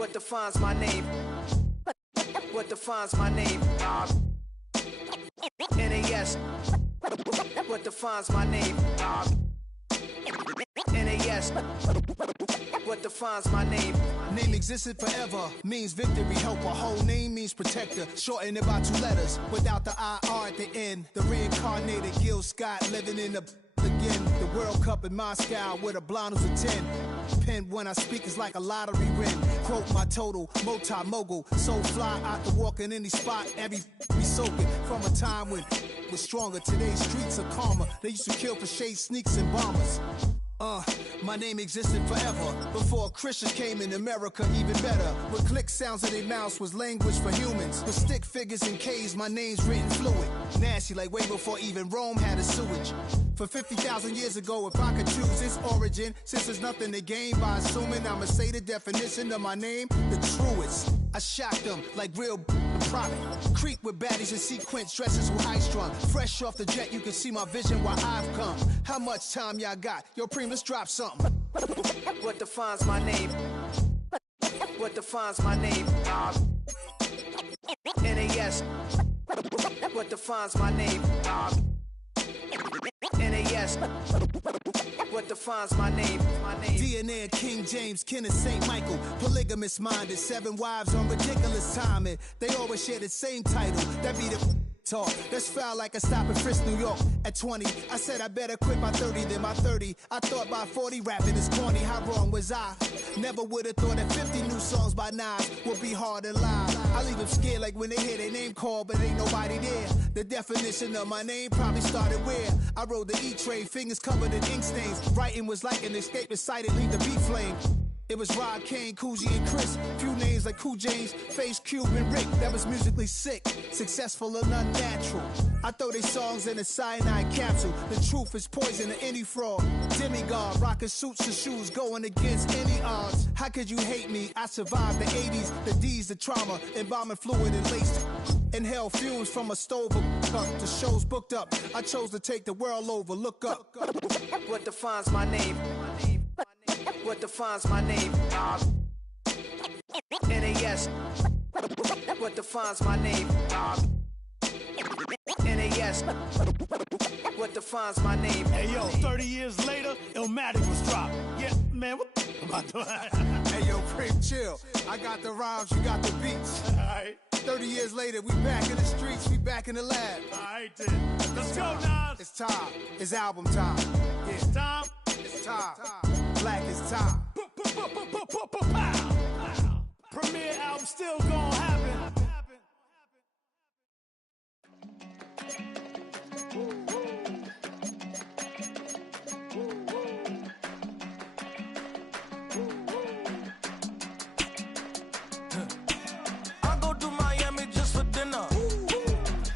What defines my name? What defines my name? NAS. What defines my name? NAS. What defines my name? Name existed forever, means victory, helper. Whole name means protector, shortened it by 2 letters, without the IR at the end. The reincarnated Gil Scott living in the again. The World Cup in Moscow with a blonde who's a 10. Pen when I speak is like a lottery win. Quote my total, multi-mogul. So fly out to walk in any spot, every be soaking. From a time when was stronger, today's streets are calmer. They used to kill for shade sneaks and bombers. My name existed forever. Before Christians came in America, even better. With click sounds in their mouths was language for humans. With stick figures and K's, my name's written fluid. Nasty like way before even Rome had a sewage. For 50,000 years ago, if I could choose its origin, since there's nothing to gain by assuming, I'ma say the definition of my name, the truest. I shocked them like real profit. Creep with baddies in sequence, dresses with high strung. Fresh off the jet, you can see my vision where I've come. How much time y'all got? Yo, Preem, let's drop something. What defines my name? What defines my name? NAS. What defines my name? NAS. What defines my name? DNA of King James, kin of St. Michael. Polygamous minded, 7 wives on ridiculous timing. They always share the same title. That be the talk. That's foul like a stop in Frisk, New York. At 20, I said I better quit by 30 than by 30. I thought by 40 rapping is corny. How wrong was I? Never would have thought that 50 new songs by Nas would be hard to lie. I leave them scared like when they hear their name called, but ain't nobody there. The definition of my name probably started where I rode the E-train, fingers covered in ink stains. Writing was like an escape inside leave the beat flame. It was Rod, Kane, Coogee, and Chris. Few names like Cool James, Face, Cube, and Rick. That was musically sick, successful and unnatural. I throw these songs in a cyanide capsule. The truth is poison to any fraud. Demigod, rocking suits and shoes, going against any odds. How could you hate me? I survived the 80s, the D's, the trauma, embalming fluid and laced. Inhale fumes from a stove up. The show's booked up. I chose to take the world over. Look up. What defines my name? What defines my name? NAS. What defines my name? NAS. What defines my name? Hey yo, 30 years later, Illmatic was dropped. Yeah, man, what am I doing? Hey yo, Preem, chill. I got the rhymes, you got the beats. Alright. 30 years later, we back in the streets, we back in the lab. Alright then. Let's go, Nas. It's time. It's album time. Yeah. It's time. It's time. Black is time. Premiere album still gonna happen. I go to Miami just for dinner.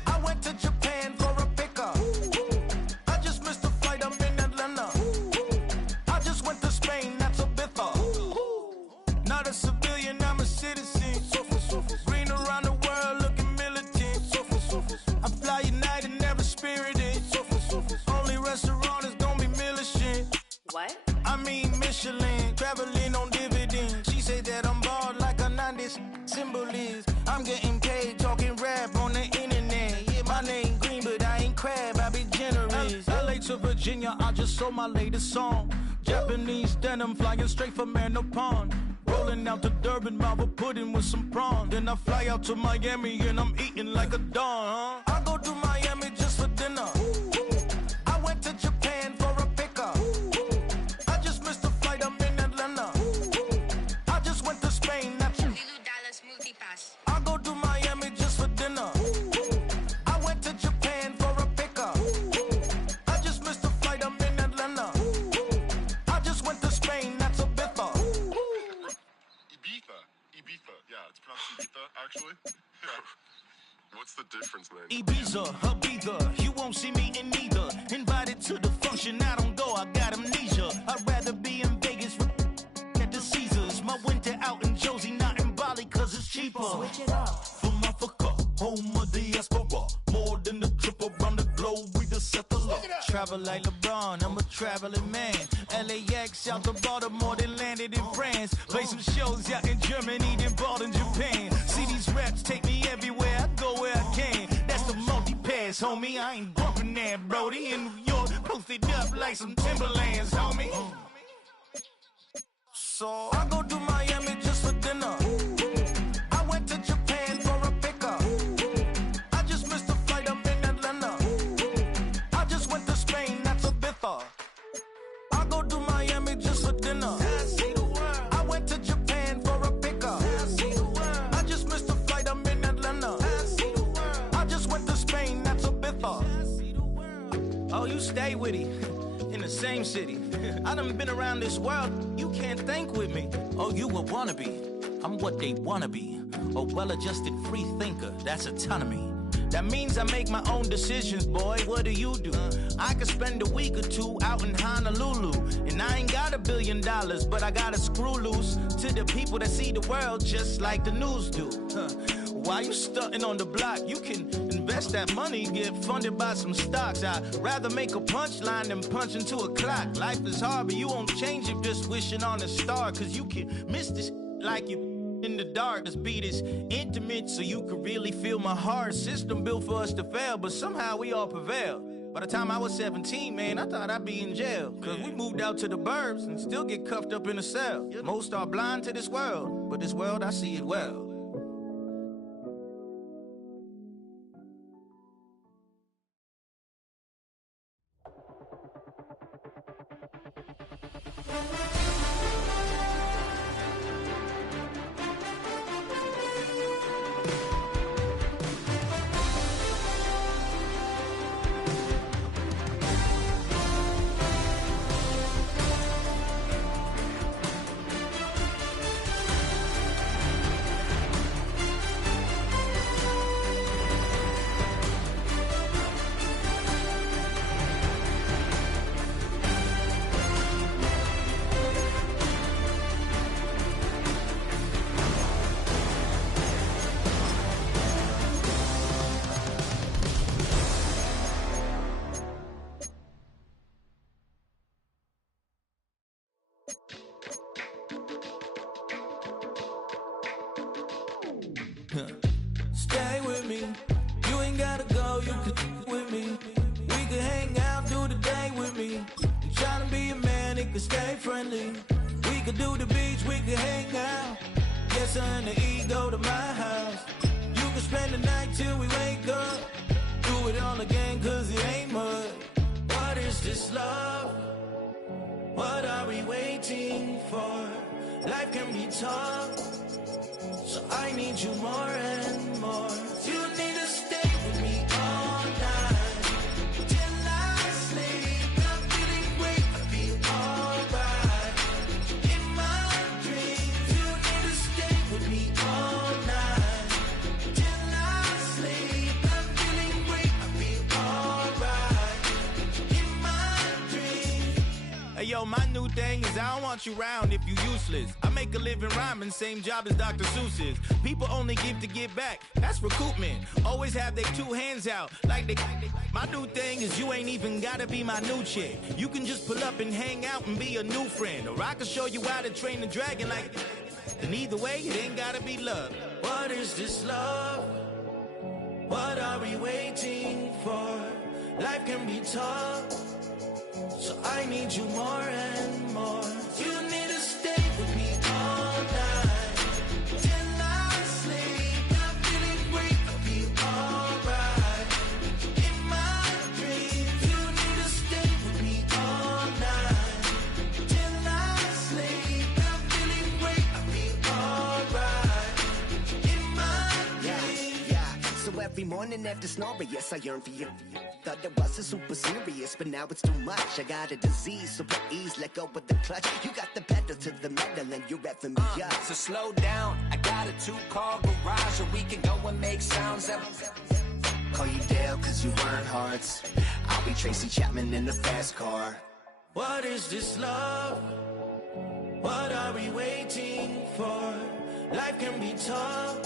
I went to Japan for a pickup. I just missed a flight, I'm in Atlanta. I just went to Spain, that's a bither. Not a civilian, I'm a citizen. Green around the world, looking militant. I fly United, never spirited. Only restaurant is gonna be militant. What? I mean Michelin, traveling on dividends. She said that I'm bald like a 90s symbol is. I'm getting paid, talking rap on the internet. Yeah, my name green, but I ain't crab, I be generous. LA to Virginia, I just sold my latest song. Japanese denim, flying straight from Manopon. Rolling out to Durban, Malva pudding with some prawns. Then I fly out to Miami and I'm eating like a don, huh? I go to Miami just for dinner. I went to Japan for a pickup. I just missed a flight, I'm in Atlanta. I just went to Spain, that's I go to Miami just for dinner. I went to Japan for a pickup. I just missed a flight, I'm in Atlanta. I just went to Spain, that's a bither. Ibiza. Yeah, it's pronounced Ibiza, actually. What's the difference, man? Ibiza, Ibiza, you won't see me in neither. Invited to the function, I don't go, I got amnesia. I'd rather be in Vegas at the Caesars. My winter out in Josie, not in Bali, cause it's cheaper. Switch it up. From Africa, home of diaspora. More than a trip around the globe, we just set the law. travel like LeBron, I'm a traveling man. LAX out to Baltimore, then landed in France. Play some shows out in Germany, then bought in Japan. See these raps take me everywhere, I go where I can. That's the multi-pass, homie, I ain't bumping that, Brody. In New York, posted up like some Timberlands, homie. So I go to Miami just for dinner. I went to Japan for a pickup. I just missed the flight, I'm in Atlanta. I just went to Spain, that's a Ibiza. I go to Miami just for dinner. I went to Japan for a pickup. I just missed the flight, I'm in Atlanta. I just went to Spain, that's a Ibiza. Oh, you stay with it. In the same city. I done been around this world, you can't think with me. Oh, you a wannabe, I'm what they wanna be. A well-adjusted free thinker, that's autonomy. That means I make my own decisions, boy, what do you do? I could spend a week or two out in Honolulu. And I ain't got $1 billion, but I got a screw loose to the people that see the world just like the news do. While you stunting on the block, you can invest that money, get funded by some stocks. I'd rather make a punchline than punch into a clock. Life is hard, but you won't change it just wishing on a star. Cause you can miss this like you in the dark. This beat is intimate, so you can really feel my heart. System built for us to fail, but somehow we all prevail. By the time I was 17, man, I thought I'd be in jail. Cause we moved out to the burbs and still get cuffed up in a cell. Most are blind to this world, but this world, I see it well. Stay with me, you ain't gotta go, you can with me. We can hang out, do the day with me. You tryna be a man, it can stay friendly. We could do the beach, we can hang out. Get something to eat, go to my house. You can spend the night till we wake up. Do it all again, cause it ain't mud. What is this love? What are we waiting for? Life can be tough, so I need you more and more. You need to stay with me all night till I sleep. I'm feeling great, I feel alright. In my dreams, you need to stay with me all night till I sleep. I'm feeling great, I feel alright. In my dreams. Hey yo, my new thing is I don't want you around if you useless. I make a living rhyming, same job as Dr. Seuss's. People only give to get back, that's recoupment. Always have their two hands out, like they. My new thing is you ain't even gotta be my new chick. You can just pull up and hang out and be a new friend. Or I can show you how to train the dragon like. And either way, it ain't gotta be love. What is this love? What are we waiting for? Life can be tough, so I need you more and more. You need to stay with me all night till I sleep. I'm feeling great, I feel alright. In my dreams, you need to stay with me all night till I sleep. I'm feeling great, I feel alright. In my dreams. Yeah. So every morning after snoring, yes, I yearn for you. Thought it wasn't super serious, but now it's too much. I got a disease, so please let go with the clutch. You got the pedal to the metal and you're reffing me up. So slow down, I got a 2-car garage, or we can go and make sounds up. Call you Dale, cause you earn hearts. I'll be Tracy Chapman in the fast car. What is this love? What are we waiting for? Life can be tough,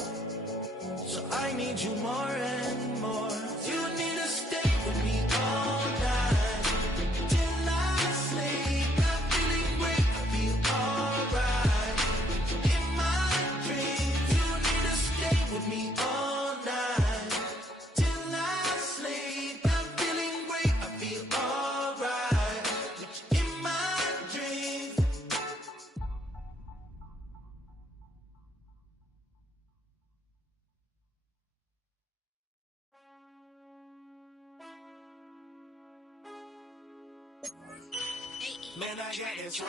so I need you more and more. You need to stay with me all night Man, I got this way.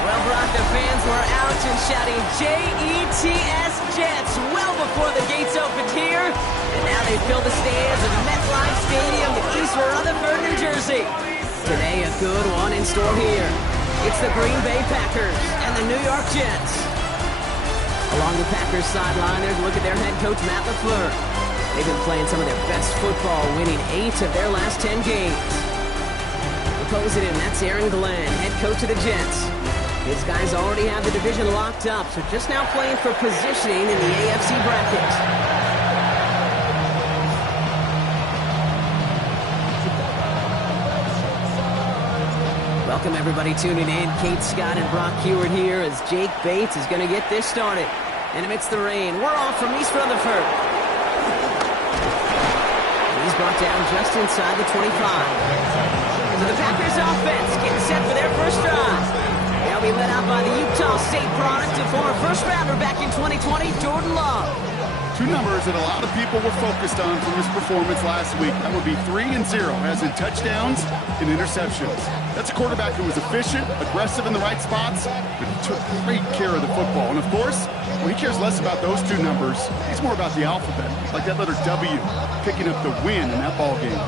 Well, Bronco fans were out and shouting J-E-T-S Jets well before the gates opened here. And now they fill the stands of MetLife Stadium in East Rutherford, New Jersey. Today, a good one in store here. It's the Green Bay Packers and the New York Jets. Along the Packers sideline, there's a look at their head coach, Matt LaFleur. They've been playing some of their best football, winning 8 of their last 10 games. Opposing him, that's Aaron Glenn, head coach of the Jets. His guys already have the division locked up, so just now playing for positioning in the AFC bracket. Welcome everybody tuning in. Kate Scott and Brock Heward here as Jake Bates is going to get this started. And amidst the rain, we're off from East Rutherford. And he's brought down just inside the 25. So the Packers offense getting set for their first drive. They'll be led out by the Utah State product and former first rounder back in 2020, Jordan Love. Two numbers that a lot of people were focused on from his performance last week. That would be 3 and 0, as in touchdowns and interceptions. That's a quarterback who was efficient, aggressive in the right spots, but he took great care of the football. And of course, well, he cares less about those two numbers. He's more about the alphabet, like that letter W, picking up the win in that ball game.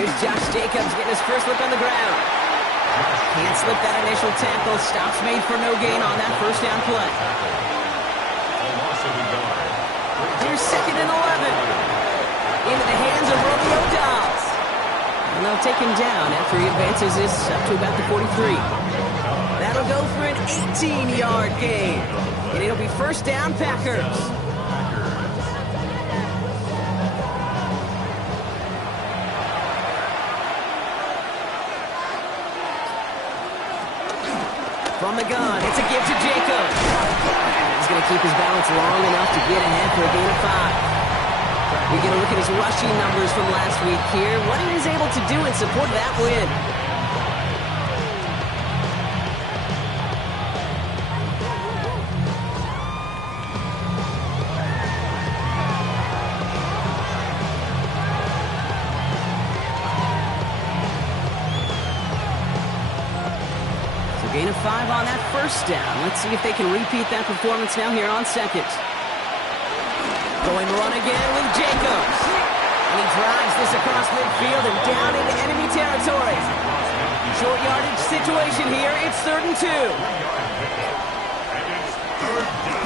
Here's Josh Jacobs getting his first look on the ground. Can't slip that initial tackle. Stops made for no gain on that first down play. Here's 2nd and 11. Into the hands of Romeo Dobbs. And they'll take him down after he advances this up to about the 43. That'll go for an 18-yard gain. And it'll be first down Packers. From the gun, it's a give to Jacobs. He's going to keep his balance long enough to get ahead for a gain of 5. We get a look at his rushing numbers from last week here. What he was able to do in support of that win. Gain of 5 on that first down. Let's see if they can repeat that performance now here on 2nd. Going run again with Jacobs. And he drives this across midfield and down into enemy territory. Short yardage situation here. It's 3rd and 2.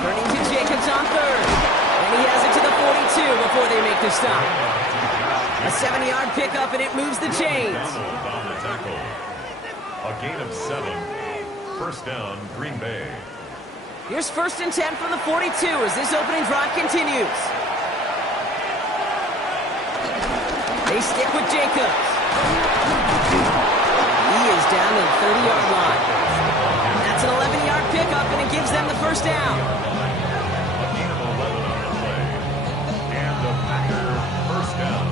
Turning to Jacobs on 3rd. And he has it to the 42 before they make the stop. A 7-yard pickup and it moves the chains. A gain of 7. First down, Green Bay. Here's 1st and 10 from the 42 as this opening drive continues. They stick with Jacobs. He is down to the 30-yard line. That's an 11-yard pickup, and it gives them the first down. A gain of 11 on the play. And the Packer first down.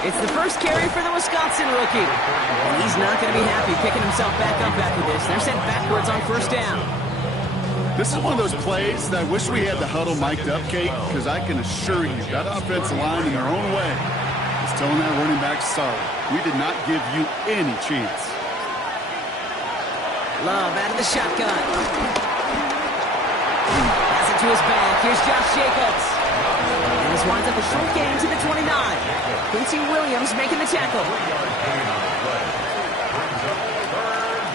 It's the first carry for the Wisconsin rookie. And he's not going to be happy picking himself back up after this. They're sent backwards on first down. This is one of those plays that I wish we had the huddle mic'd up, Kate, because I can assure you that offensive line in their own way is telling that running back, sorry, we did not give you any chance. Love out of the shotgun. Pass it to his back. Here's Josh Jacobs. And this winds up a short gain to the 29. Quincy Williams making the tackle.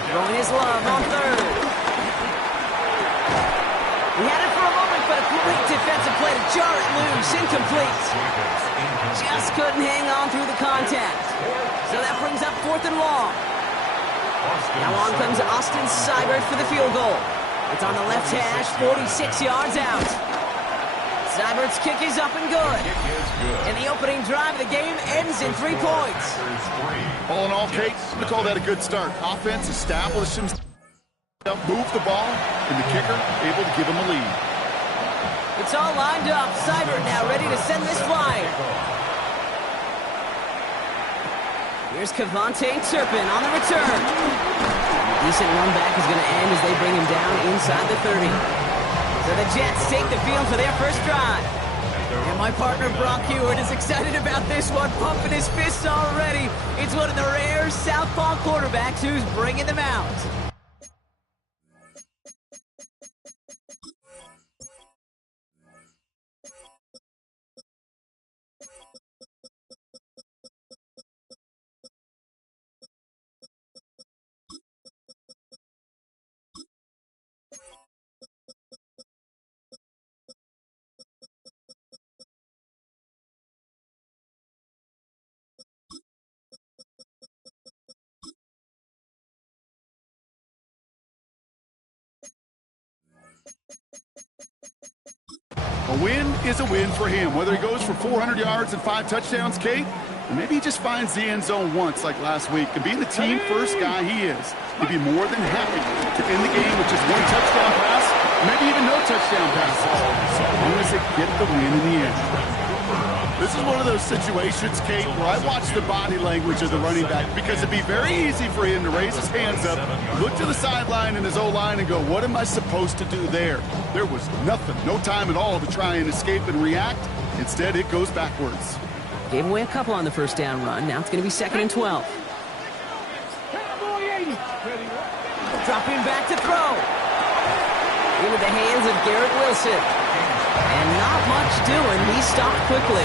Throwing his Love on 3rd. He had it for a moment, but a great defensive play to jar it loose. Incomplete. Just couldn't hang on through the contact. So that brings up 4th and long. Now on comes Austin Seibert for the field goal. It's on the left hash, 46 yards out. Seibert's kick is up and good. And the opening drive of the game ends in 3 points. All in all, Kate, we call that a good start. Offense established himself, moved the ball, and the kicker able to give him a lead. It's all lined up. Seibert now ready to send this flying. Here's Kevontae Turpin on the return. A decent run back is going to end as they bring him down inside the 30. So the Jets take the field for their first drive. And my partner Brock Hewitt is excited about this one, pumping his fists already. It's one of the rare southpaw quarterbacks who's bringing them out. A win is a win for him, whether he goes for 400 yards and 5 touchdowns, Kate, or maybe he just finds the end zone once like last week. And being the team-first guy he is, he'd be more than happy to end the game with just 1 touchdown pass, maybe even no touchdown passes, as long as they get the win in the end. This is one of those situations, Kate, where I watch the body language of the running back, because it'd be very easy for him to raise his hands up, look to the sideline in his O-line and go, what am I supposed to do there? There was nothing, no time at all to try and escape and react. Instead, it goes backwards. Gave away a couple on the first down run. Now it's going to be 2nd and 12. Dropping back to throw. Into the hands of Garrett Wilson. And not much doing. He stopped quickly.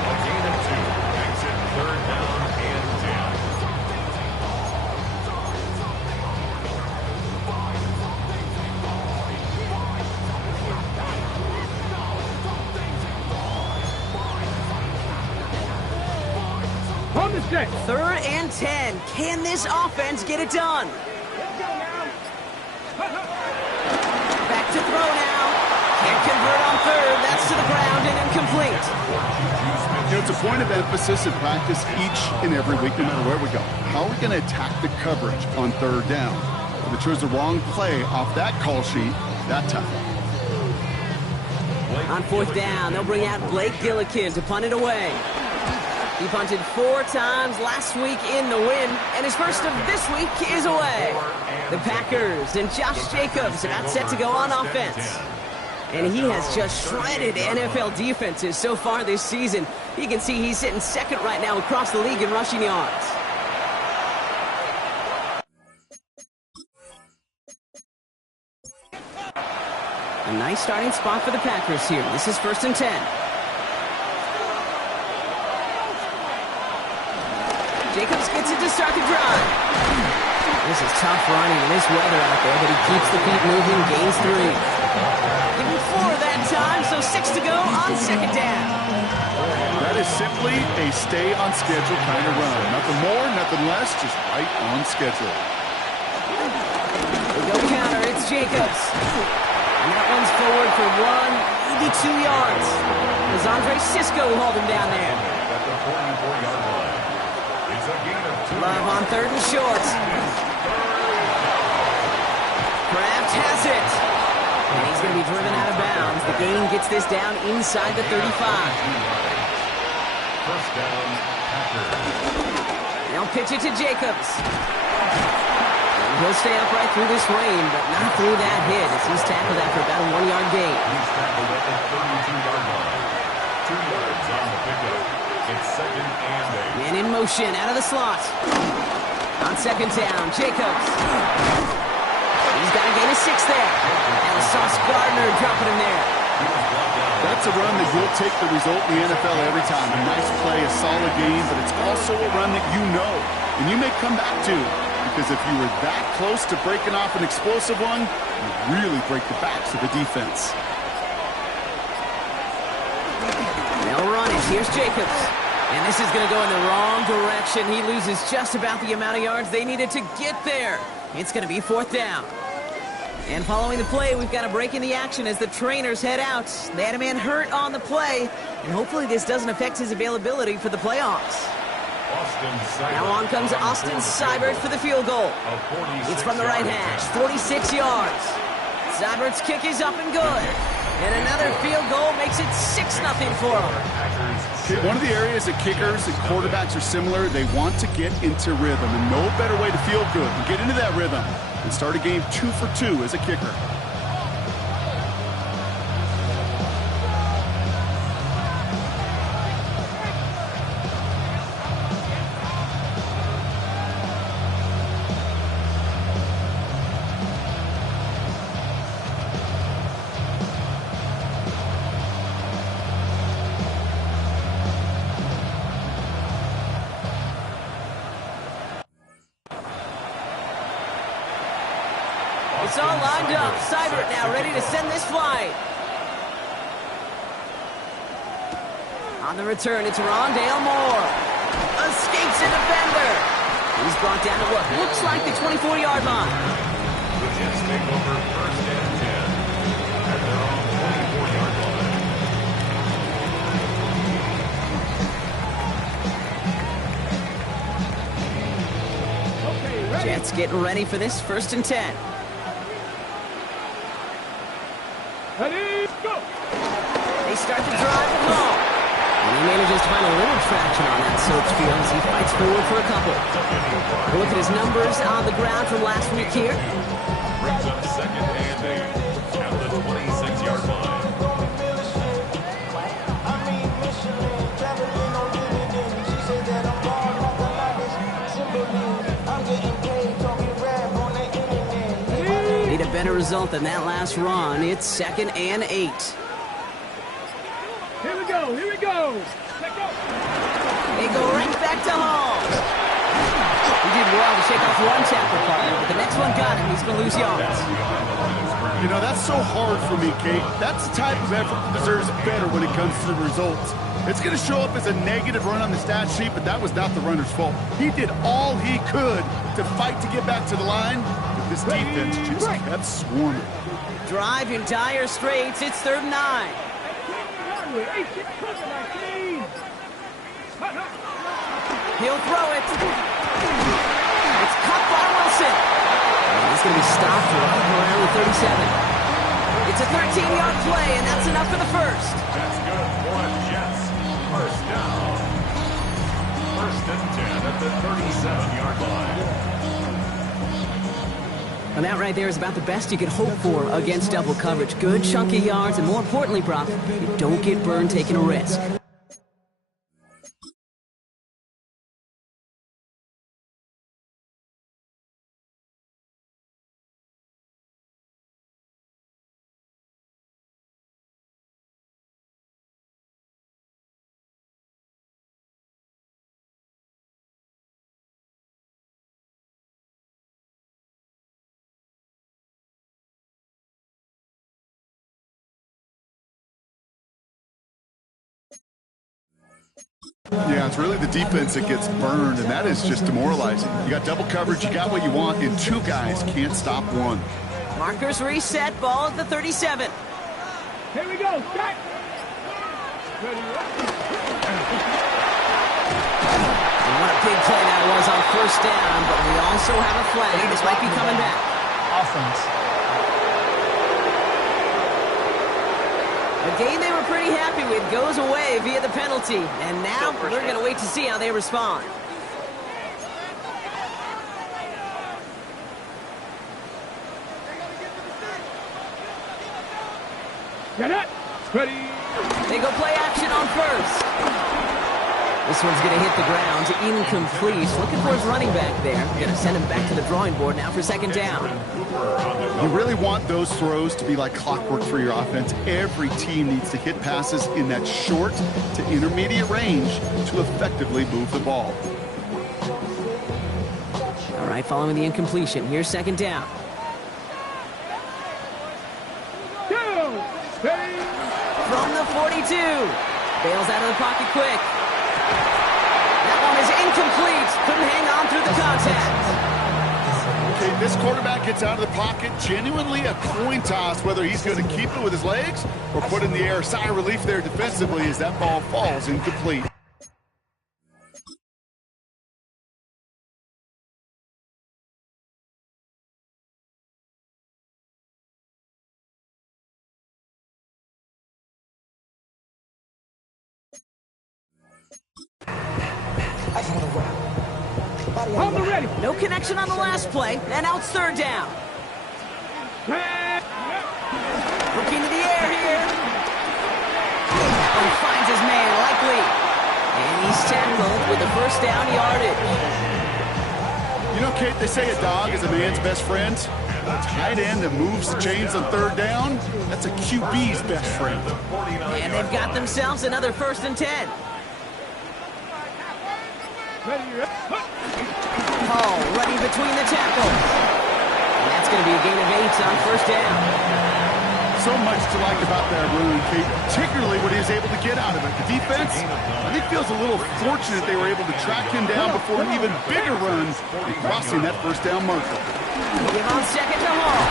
A gain of 2. Makes it 3rd down and 10. 3rd and 10. Can this offense get it done? Back to throw now. Can't convert on 3rd. That's to the ground and incomplete. You know, it's a point of emphasis in practice each and every week, no matter where we go. How are we going to attack the coverage on 3rd down? Well, they chose the wrong play off that call sheet that time. On 4th down, they'll bring out Blake Gillikin to punt it away. He punted 4 times last week in the win, and his first of this week is away. The Packers and Josh Jacobs about set to go on offense. And he has just shredded NFL defenses so far this season. You can see he's sitting 2nd right now across the league in rushing yards. A nice starting spot for the Packers here. This is 1st and 10. Jacobs gets it to start the drive. This is tough running in this weather out there, but he keeps the feet moving, gains 3. Give him 4 that time, so 6 to go on 2nd down. That is simply a stay-on-schedule kind of run. Nothing more, nothing less, just right on schedule. They go counter, it's Jacobs. And that one's forward for 1, maybe 2 yards. As Andre Sisco will hold him down there. At the 44-yard line. It's a gain of 2. Love on 3rd and short. Kraft has it. And he's going to be driven out of bounds. The gain gets this down inside the 35. First down, Packers. They'll pitch it to Jacobs. And he'll stay upright through this rain, but not through that hit as he's tackled after about a 1-yard gain. He's tackled at the 32-yard line. 2 yards on the pickup. It's 2nd and 8. Man in motion out of the slot. On 2nd down, Jacobs. He's got a gain of 6 there. And Sauce Gardner dropping him there. That's a run that will take the result in the NFL every time. A nice play, a solid game, but it's also a run that you know and you may come back to, because if you were that close to breaking off an explosive one, you really break the backs of the defense. They'll run it. Here's Jacobs. And this is going to go in the wrong direction. He loses just about the amount of yards they needed to get there. It's going to be 4th down. And following the play, we've got a break in the action as the trainers head out. They had a man hurt on the play, and hopefully this doesn't affect his availability for the playoffs. Now on comes Austin Seibert for the field goal. It's from the right hash, 46 yards. Seibert's kick is up and good. And another field goal makes it 6-0 for him. One of the areas that kickers and quarterbacks are similar, they want to get into rhythm, and no better way to feel good than get into that rhythm and start a game 2 for 2 as a kicker. It's all lined up. Seibert now ready to send this flight. On the return, it's Rondale Moore. Escapes a defender. He's brought down to what looks like the 24-yard line. The Jets take over first and 10 at their own 24-yard line. Jets getting ready for this first and 10. Ready, go! They start the drive at home. And he manages to find a little traction on that search field as he fights forward for a couple. We'll look at his numbers on the ground from last week here. Brings up second and 8 at the 26-yard line. Need a better result than that last run. It's second and 8. Here we go, here we go. Let's go. They go right back to Hall. He did well to shake off one tackle partner, but the next one got him. He's going to lose yards. You know, that's so hard for me, Kate. That's the type of effort that deserves better when it comes to the results. It's going to show up as a negative run on the stat sheet, but that was not the runner's fault. He did all he could to fight to get back to the line, but this defense just kept swarming. Drive in dire straits. It's 3rd and 9. He'll throw it. It's caught by Wilson. And he's going to be stopped right around the 37. It's a 13-yard play, and that's enough for the first. That's good for the Jets. First down. First and 10 at the 37-yard line. And that right there is about the best you could hope for against double coverage. Good chunky yards, and more importantly, Brock, you don't get burned taking a risk. Yeah, it's really the defense that gets burned, and that is just demoralizing. You got double coverage, you got what you want, and two guys can't stop one. Markers reset, ball at the 37. Here we go, back. And what a big play that was on first down, but we also have a flag. This might be coming back. Offense. A game they were pretty happy with goes away via the penalty. And now we're going to wait to see how they respond. Get it. Ready. They go play action on first. This one's going to hit the ground. Incomplete. Looking for his running back there. Going to send him back to the drawing board now for second down. You really want those throws to be like clockwork for your offense. Every team needs to hit passes in that short to intermediate range to effectively move the ball. All right, following the incompletion. Here's second down. From the 42. Bails out of the pocket quick. That one is incomplete. Couldn't hang on through the contact. Okay, this quarterback gets out of the pocket, genuinely a coin toss, whether he's going to keep it with his legs or put it in the air. Sigh of relief there defensively as that ball falls incomplete. No connection on the last play, and now it's third down. Looking to the air here. And finds his man, likely. And he's tackled with the first down yardage. You know, Kate, they say a dog is a man's best friend. A tight end that moves the chains on third down, that's a QB's best friend. And they've got themselves another 1st and 10. Hall running between the tackles. And that's going to be a gain of 8 on 1st down. So much to like about that run, Kate, particularly what he was able to get out of it. The defense, I think, feels a little fortunate they were able to track him down before an even bigger run and crossing that 1st down marker. Give on 2nd to Hall.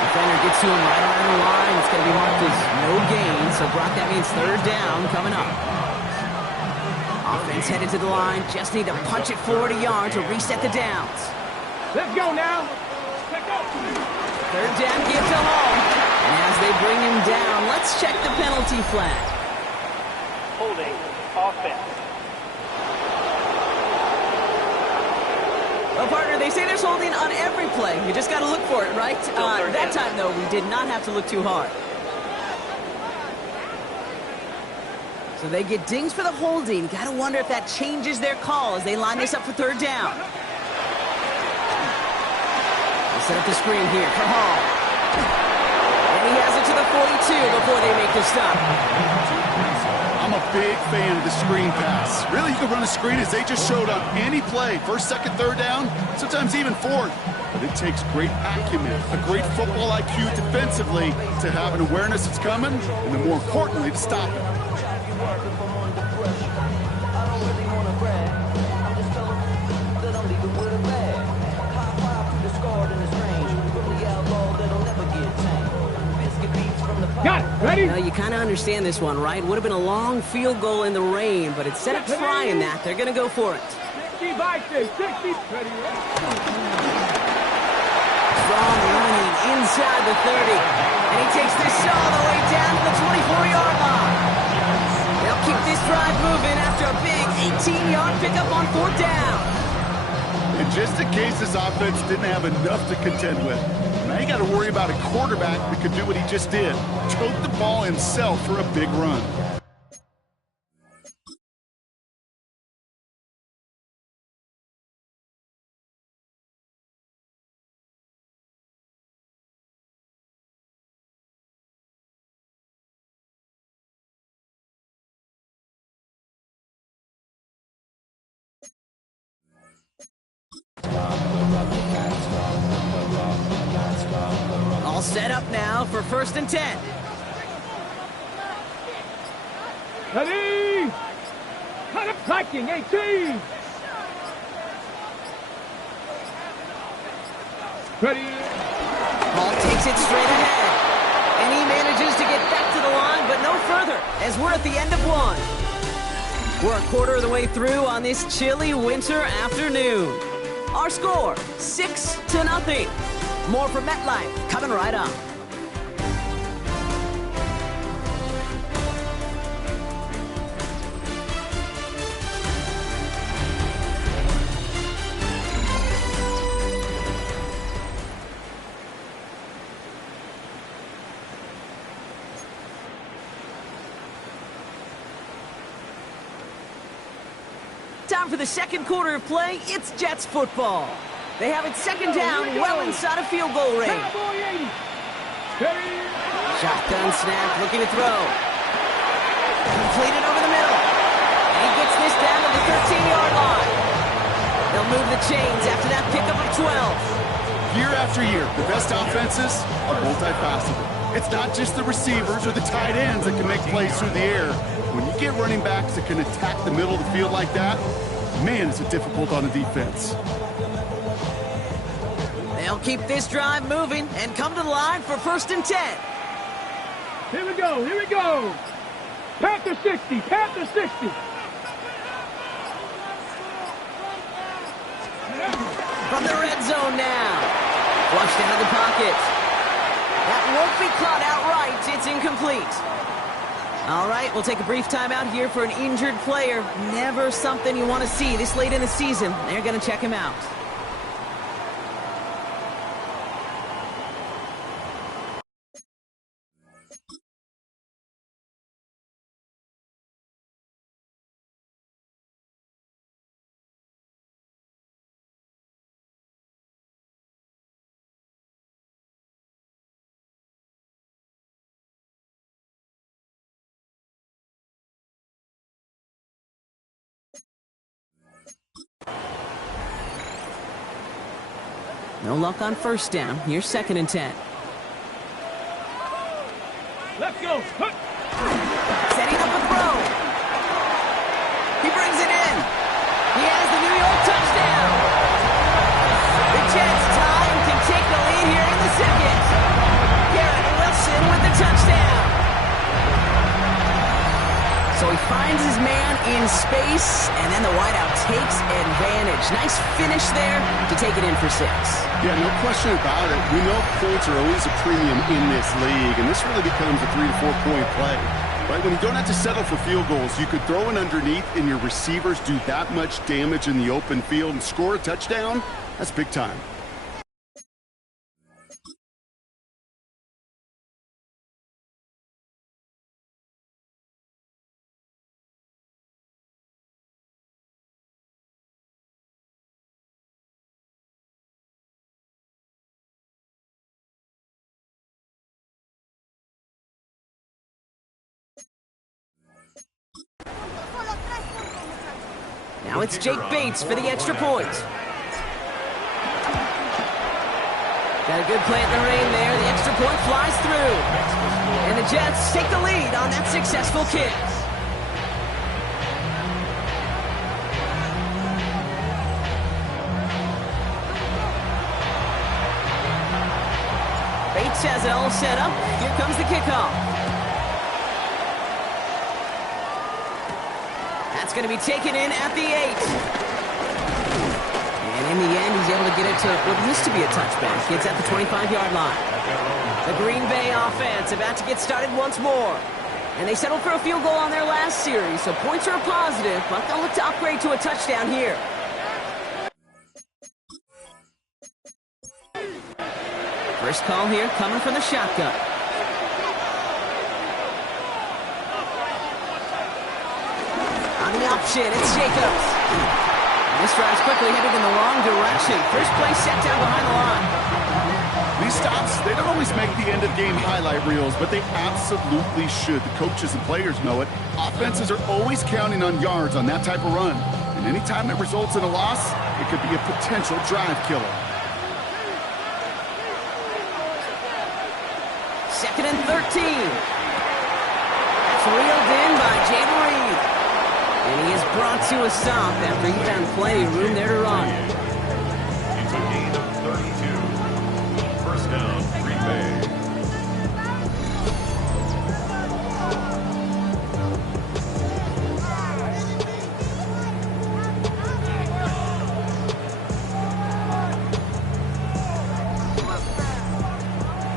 Defender gets to him right around the line. It's going to be marked as no gain, so Brock, that means 3rd down coming up. Offense headed to the line. Just need to punch it forward a yard to reset the downs. Let's go now. 3rd down, give to Hall. And as they bring him down, let's check the penalty flag. Holding offense. Well, partner, they say there's holding on every play. You just got to look for it, right? That time, though, we did not have to look too hard. So they get dings for the holding. Got to wonder if that changes their call as they line this up for 3rd down. They set up the screen here for Hall. And he has it to the 42 before they make the stop. I'm a big fan of the screen pass. Really, you can run a screen as they just showed on any play. 1st, 2nd, 3rd down, sometimes even 4th. But it takes great acumen, a great football IQ defensively to have an awareness it's coming, and then more importantly, to stop it. Got it. Ready? Well, you kind of understand this one, right? Would have been a long field goal in the rain, but instead of trying that, they're going to go for it. 60 Vikings, 60. Ready. Strong running inside the 30. And he takes this all the way down to the 24-yard line. They'll keep this drive moving after a big 18-yard pickup on 4th down. And just in case this offense didn't have enough to contend with, now you got to worry about a quarterback that could do what he just did. Tote the ball himself for a big run. All set up now for 1st and 10. Ready. Viking 18. Ready. Hall takes it straight ahead. And he manages to get back to the line, but no further, as we're at the end of 1. We're a quarter of the way through on this chilly winter afternoon. Our score, 6-0. More from MetLife coming right up. Time for the 2nd quarter of play. It's Jets football. They have it 2nd down, well inside of field goal range. Shotgun snap, looking to throw. Completed over the middle. And he gets this down to the 13-yard line. They'll move the chains after that pickup of 12. Year after year, the best offenses are multifaceted. It's not just the receivers or the tight ends that can make plays through the air. When you get running backs that can attack the middle of the field like that, man, is it difficult on the defense. They They'll keep this drive moving and come to the line for 1st and 10. Here we go, here we go. Panther 60, Panther 60. From the red zone now. Flushed out of the pocket. That won't be caught outright. It's incomplete. All right, we'll take a brief timeout here for an injured player. Never something you want to see this late in the season. They're going to check him out. No luck on 1st down. Here's 2nd and 10. Let's go. Setting up a throw. He brings it in. He has the New York touchdown. The Jets tie and can take the lead here in the 2nd. Garrett Wilson with the touchdown. So he finds his man in space, and then the wideout takes advantage. Nice finish there to take it in for 6. Yeah, no question about it. We know points are always a premium in this league, and this really becomes a 3 to 4 point play. Right? When you don't have to settle for field goals, you could throw it underneath, and your receivers do that much damage in the open field and score a touchdown. That's big time. Now it's Jake Bates for the extra point. Got a good play in the rain there. The extra point flies through. And the Jets take the lead on that successful kick. Bates has it all set up. Here comes the kickoff. That's going to be taken in at the 8. And in the end, he's able to get it to what used to be a touchback. It's at the 25-yard line. The Green Bay offense about to get started once more. And they settled for a field goal on their last series, so points are a positive, but they'll look to upgrade to a touchdown here. First call here coming from the shotgun. On the option, it's Jacobs. This drive's quickly headed in the wrong direction. First play set down behind the line. These stops, they don't always make the end-of-game highlight reels, but they absolutely should. The coaches and players know it. Offenses are always counting on yards on that type of run. And anytime it results in a loss, it could be a potential drive killer. 2nd and 13. That's reeled in by Jaden Reed. And he is brought to a stop after he found plenty of room there to run. It's a gain of 32. First down, Green Bay.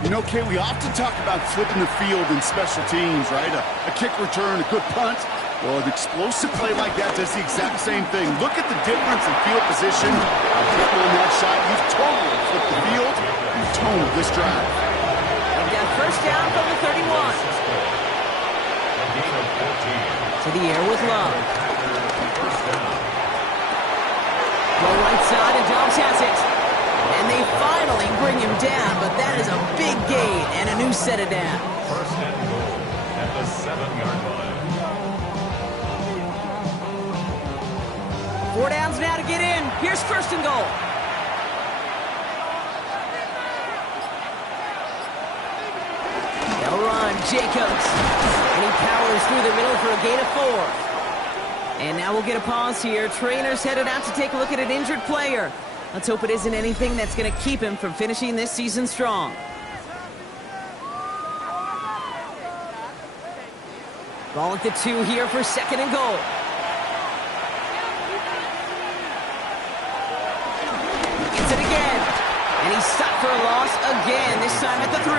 You know, Kay, we often talk about flipping the field in special teams, right? A kick return, a good punt. Well, an explosive play like that does the exact same thing. Look at the difference in field position. Hitting on that shot, you've totally flipped the field. You've toned this drive. They've got first down from the 31. To the air with Love. Go right side, and Jones has it. And they finally bring him down, but that is a big gain and a new set of downs. First and goal at the 7-yard line. 4 downs now to get in. Here's 1st and goal. They'll run Jacobs. And he powers through the middle for a gain of 4. And now we'll get a pause here. Trainers headed out to take a look at an injured player. Let's hope it isn't anything that's going to keep him from finishing this season strong. Ball at the 2 here for 2nd and goal. Gets it again. And he's stopped for a loss again, this time at the 3.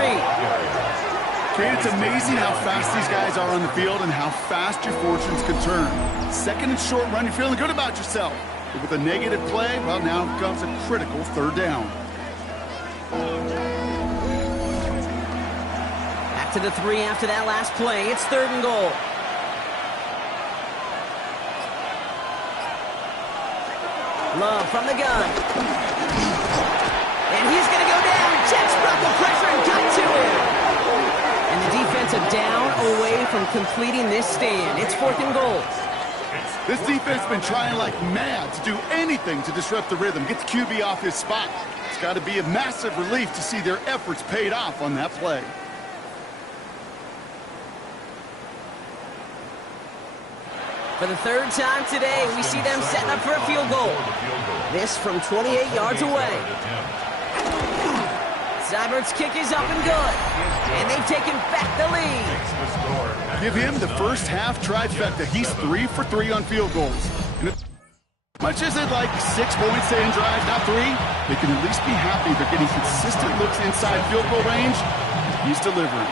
Kate, it's amazing how fast these guys are on the field and how fast your fortunes can turn. 2nd and short run, you're feeling good about yourself. But with a negative play, well, now comes a critical 3rd down. Back to the 3 after that last play. It's 3rd and goal. Love from the gun. And he's going to go down. Jets brought the pressure and got to him. And the defensive down away from completing this stand. It's 4th and goal. This defense has been trying like mad to do anything to disrupt the rhythm, get the QB off his spot. It's got to be a massive relief to see their efforts paid off on that play. For the 3rd time today, we see them setting up for a field goal. This from 28 yards away. Seibert's kick is up and good. And they've taken back the lead. Give him the first half trifecta. He's 3 for 3 on field goals. And as much as they'd like 6 points to end drives, not 3, they can at least be happy they're getting consistent looks inside field goal range. He's delivering.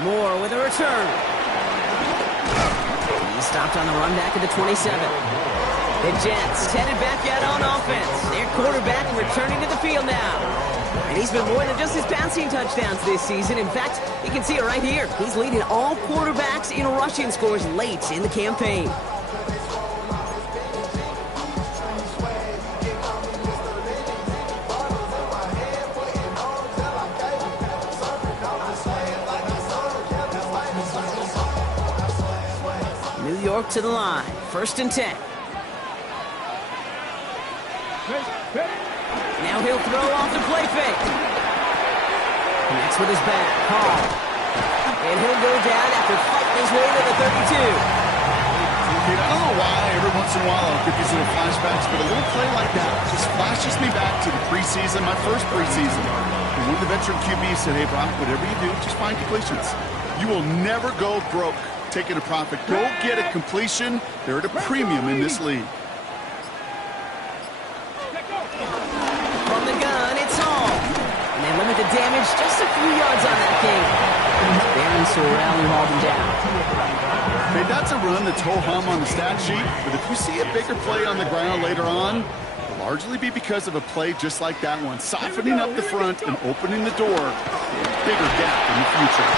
Moore with a return. He stopped on the run back at the 27. The Jets headed back out on offense. Their quarterback returning to the field now. And he's been more than just his passing touchdowns this season. In fact, you can see it right here. He's leading all quarterbacks in rushing scores late in the campaign. New York to the line. 1st and 10. Now he'll throw off the play fake. Connects with his back. Hall. And he'll go down after fighting his way to the 32. I don't know why every once in a while I'll get these little flashbacks, but a little play like that just flashes me back to the preseason, my first preseason. And one of the veteran QBs said, hey, Brock, whatever you do, just find completions. You will never go broke taking a profit. Go get a completion. They're at a premium in this league. From the gun, it's Hall. And they limit the damage just a few yards on that game. Barron Sorrell who hauled him down. Hey, that's a run that's ho-hum on the stat sheet, but if you see a bigger play on the ground later on, it'll largely be because of a play just like that one, softening up the front and opening the door for a bigger gap in the future.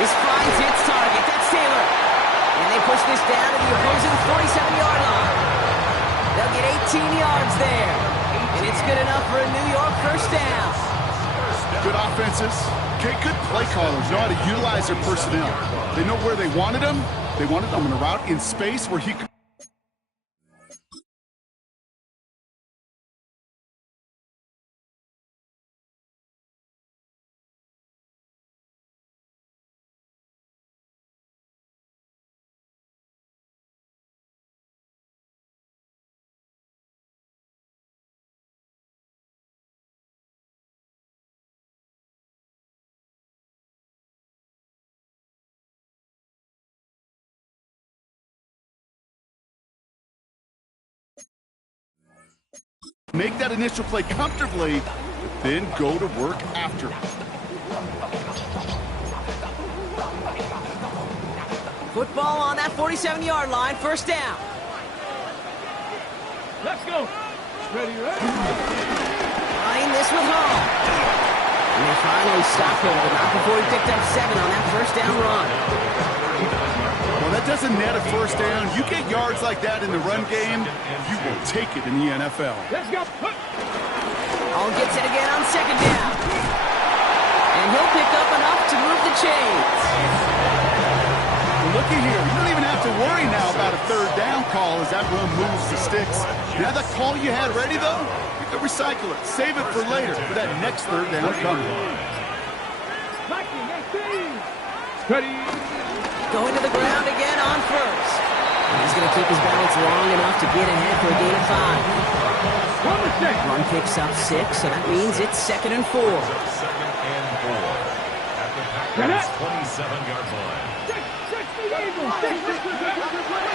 This finds its target. That's Taylor. And they push this down to the opposing 47-yard line. They'll get 18 yards there. And it's good enough for a New York 1st down. Good offenses. Okay, good play callers know how to utilize their personnel. They know where they wanted them. They wanted them on a route in space where he could. Make that initial play comfortably, then go to work after. Football on that 47-yard line, 1st down. Let's go. Ready. Trying this with Hall. And they finally stop him, but not before he picked up 7 on that 1st down run. Well, that doesn't net a 1st down. You get yards like that in the run game, you will take it in the NFL. Let's go. Hall gets it again on 2nd down. And he'll pick up enough to move the chains. Well, looky here. You don't even have to worry now about a 3rd down call as that run moves the sticks. You have that call you had ready, though? You can recycle it. Save it for later for that next 3rd down coming. Ready. Going to the ground again on 1st. He's going to keep his balance long enough to get ahead for a gain of 5. Run picks up 6, so that means it's 2nd and 4. 2nd and 4 at the Packers' 27-yard line.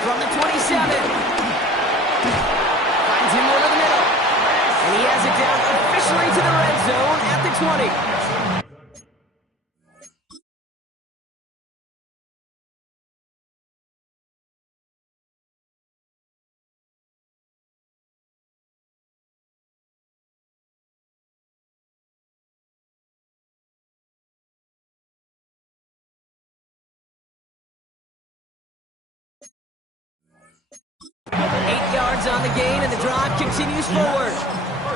From the 27. Finds him over the middle. And he has it down officially to the red zone at the 20. On the gain, and the drive continues forward.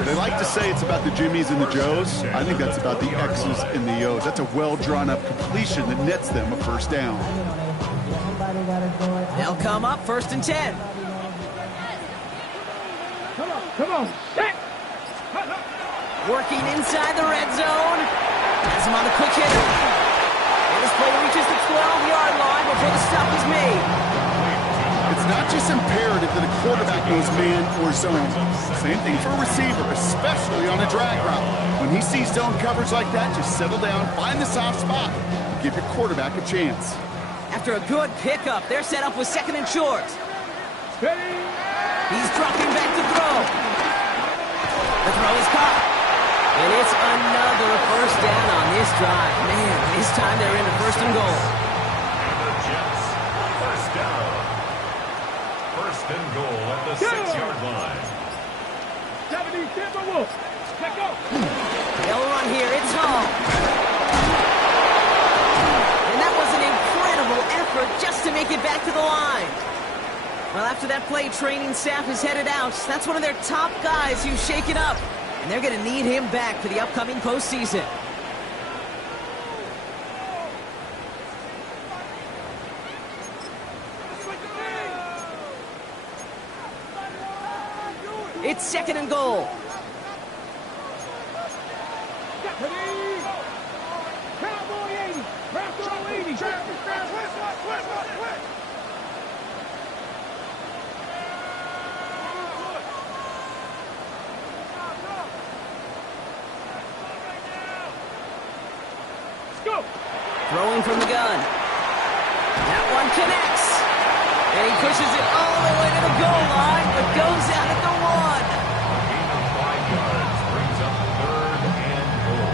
They like to say it's about the Jimmies and the Joes. I think that's about the X's and the O's. That's a well-drawn-up completion that nets them a first down. They'll come up 1st and 10. Come on, set! Working inside the red zone. Has him on the quick hitter. And this play reaches the 12-yard line before the stop is made. It's not just imperative that a quarterback knows man or zone. Same thing for a receiver, especially on a drag route. When he sees zone coverage like that, just settle down, find the soft spot, and give your quarterback a chance. After a good pickup, they're set up with 2nd and short. He's dropping back to throw. The throw is caught. And it's another first down on this drive. Man, this time they're into 1st and goal. The Jets, first down. 1st and goal at the 6-yard line. 70 Timberwolves. Let's go. They'll run here. It's Hall. And that was an incredible effort just to make it back to the line. Well, after that play, training staff is headed out. That's one of their top guys who's shaken up. And they're going to need him back for the upcoming postseason. It's 2nd and goal. Cowboy 80. Cowboy 80. Let's go. Throwing from the gun. That one connects. And he pushes it all the way to the goal line, but goes out at the 1. Gain of 5 yards brings up 3rd and goal.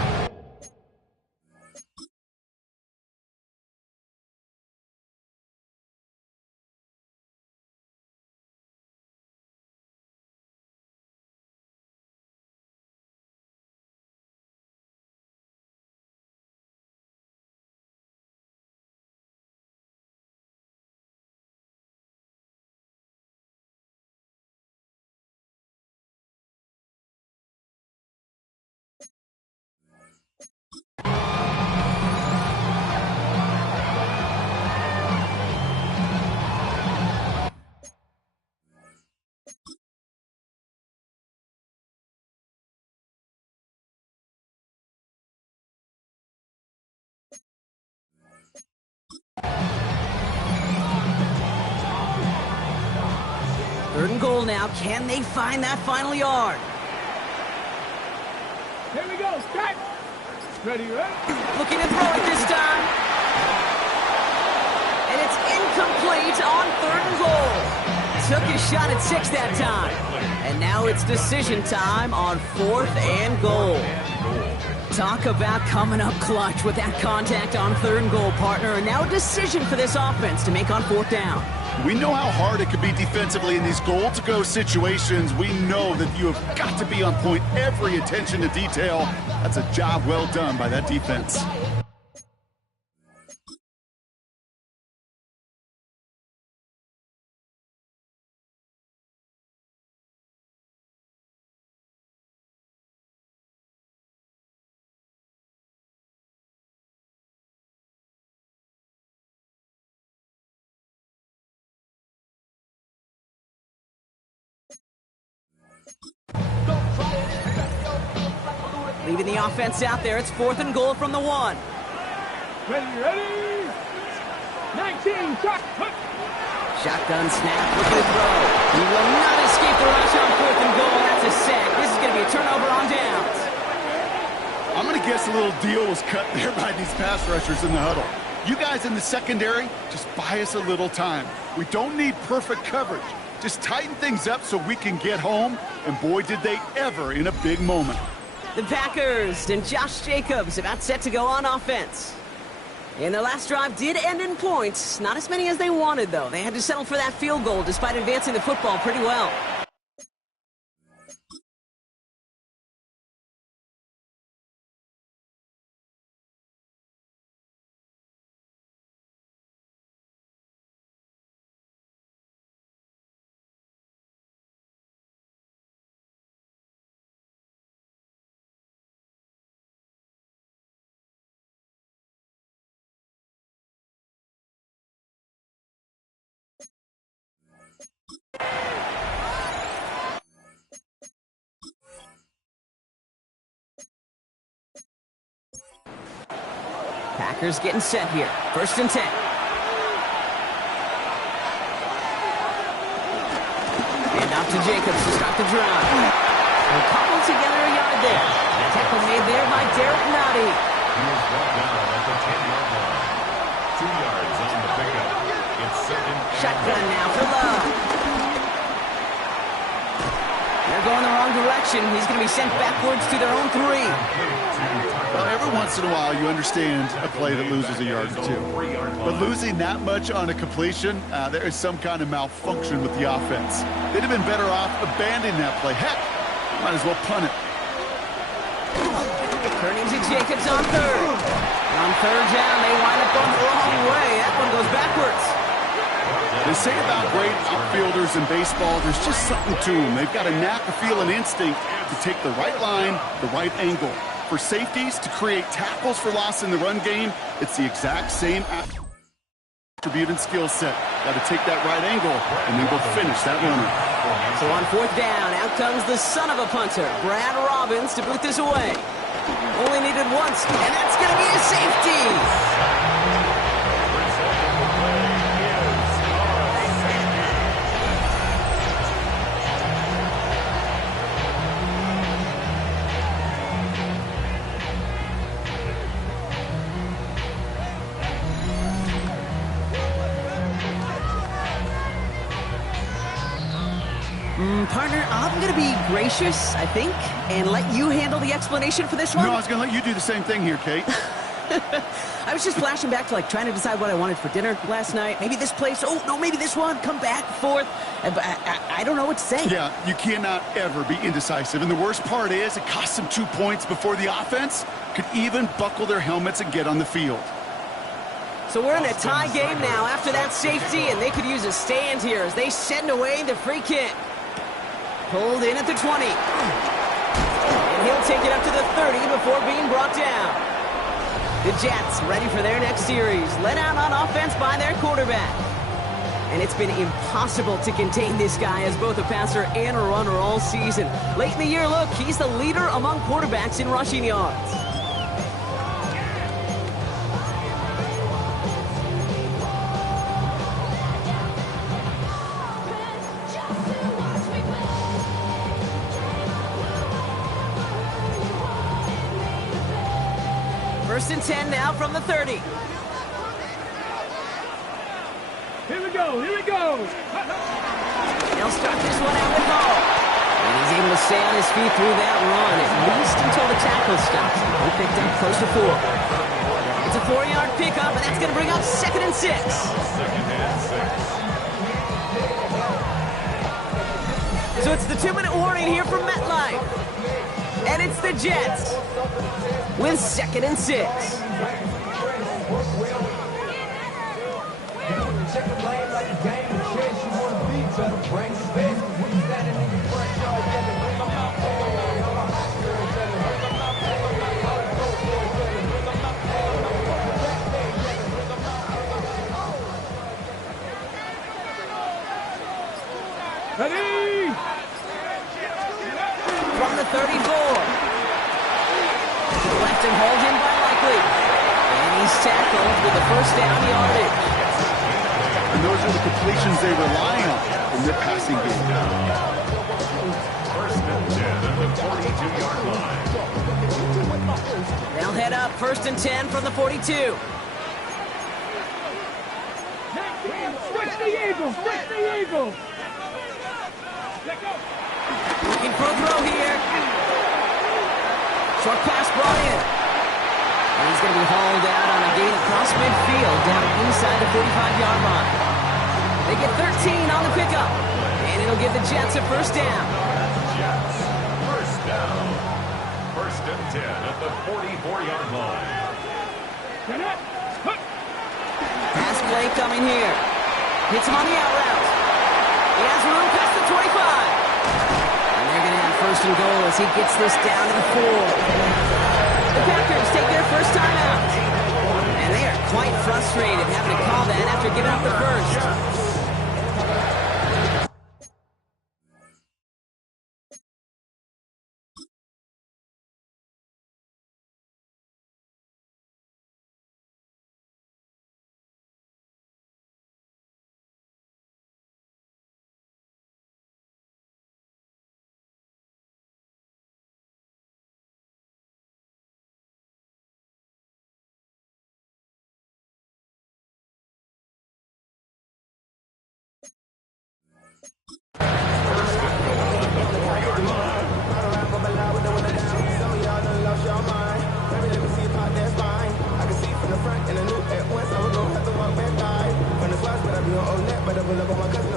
Third and goal now. Can they find that final yard? Here we go. Strike. Ready, ready? Looking to throw it this time. And it's incomplete on 3rd and goal. Took his shot at 6 that time. And now it's decision time on 4th and goal. Talk about coming up clutch with that contact on 3rd and goal, partner. And now a decision for this offense to make on 4th down. We know how hard it can be defensively in these goal-to-go situations. We know that you have got to be on point, every attention to detail. That's a job well done by that defense. Leaving the offense out there. It's 4th and goal from the 1. Ready, ready. 19, shot. Shotgun snap, looking to throw. He will not escape the rush on 4th and goal. That's a sack. This is going to be a turnover on downs. I'm going to guess a little deal was cut there by these pass rushers in the huddle. You guys in the secondary, just buy us a little time. We don't need perfect coverage. Just tighten things up so we can get home, and boy, did they ever in a big moment. The Packers and Josh Jacobs about set to go on offense. And their last drive did end in points. Not as many as they wanted, though. They had to settle for that field goal despite advancing the football pretty well. Packers getting set here. 1st and 10. And off to Jacobs to start the drive. They'll couple together a yard there. A tackle made there by Derek Nottie. He is brought down at the 10-yard line. 2 yards on the pickup. It's 2nd. Shotgun now for Love. They're going the wrong direction. He's going to be sent backwards to their own 3. Well, every once in a while, you understand a play that loses a yard or two. But losing that much on a completion, there is some kind of malfunction with the offense. They'd have been better off abandoning that play. Heck, might as well punt it. Turning to Jacobs on 3rd. And on 3rd down, they wind up going the wrong way. That one goes backwards. They say about great outfielders in baseball, there's just something to them. They've got a knack, a feel, an instinct to take the right line, the right angle. For safeties to create tackles for loss in the run game, it's the exact same attribute and skill set. Got to take that right angle and then go finish that runner. So on 4th down, out comes the son of a punter, Brad Robbins, to boot this away. Only needed once, and that's going to be a safety. Partner, I'm going to be gracious, I think, and let you handle the explanation for this one. No, I was going to let you do the same thing here, Kate. I was just flashing back to, trying to decide what I wanted for dinner last night. Maybe this place. Oh, no, maybe this one. Come back, forth. I don't know what to say. Yeah, you cannot ever be indecisive. And the worst part is it costs them 2 points before the offense could even buckle their helmets and get on the field. So we're in a tie game now after that safety, and they could use a stand here as they send away the free kick. Pulled in at the 20. And he'll take it up to the 30 before being brought down. The Jets ready for their next series. Let out on offense by their quarterback. And it's been impossible to contain this guy as both a passer and a runner all season. Late in the year, look, he's the leader among quarterbacks in rushing yards. First and 10 now from the 30. Here we go, here we go. He'll start this one out with Hall. And he's able to stay on his feet through that run, at least until the tackle stops. He picked up close to 4. It's a 4-yard pickup, and that's going to bring up 2nd and 6. So it's the 2-minute warning here from MetLife. And it's the Jets with 2nd and 6. Ready? From the 34. Left and hauled in by Likely. And he's tackled with the first down yardage. and those are the completions they rely on in their passing game. First and 10 at the 42-yard line. They'll head up 1st and 10 from the 42. Switch the Eagles! Switch the Eagles! Looking for a throw here. Short pass brought in. And he's going to be hauled out on a gain across midfield down inside the 45-yard line. They get 13 on the pickup. And it'll give the Jets a first down. Jets, first down. First and 10 at the 44-yard line. Pass play coming here. Hits him on the out route. He has room past the 25. And they're going to have 1st and goal as he gets this down to the 4. The Packers take their first time out. And they are quite frustrated having to call that after giving up the first.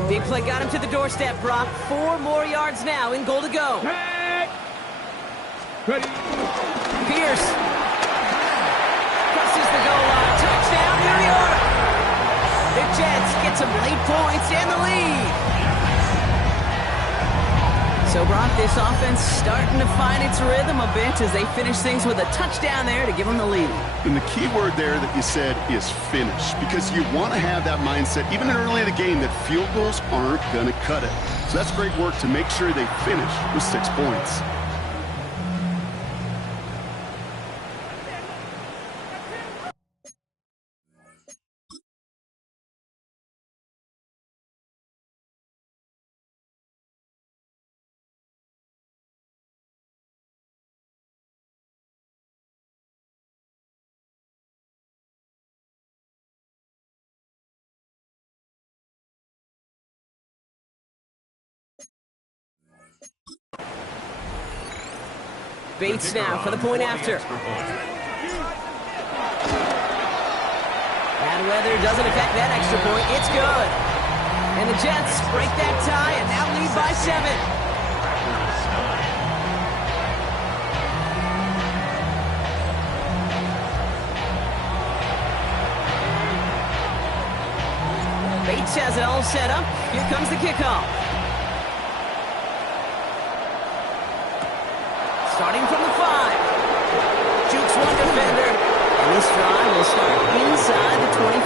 Big play got him to the doorstep, Brock. 4 more yards now in goal to go. Ready. Pierce. Crosses the goal line. Touchdown, New York. The Jets get some late points and the lead. So, Brock, this offense starting to find its rhythm a bit as they finish things with a touchdown there to give them the lead. And the key word there that you said is finish, because you want to have that mindset, even early in the game, that field goals aren't going to cut it. So that's great work to make sure they finish with 6 points. Bates now for the point after. Bad weather doesn't affect that extra point. It's good. And the Jets break that tie and now lead by 7. Bates has it all set up. Here comes the kickoff. Starting from the 5. Jukes one defender. And this drive will start inside the 25.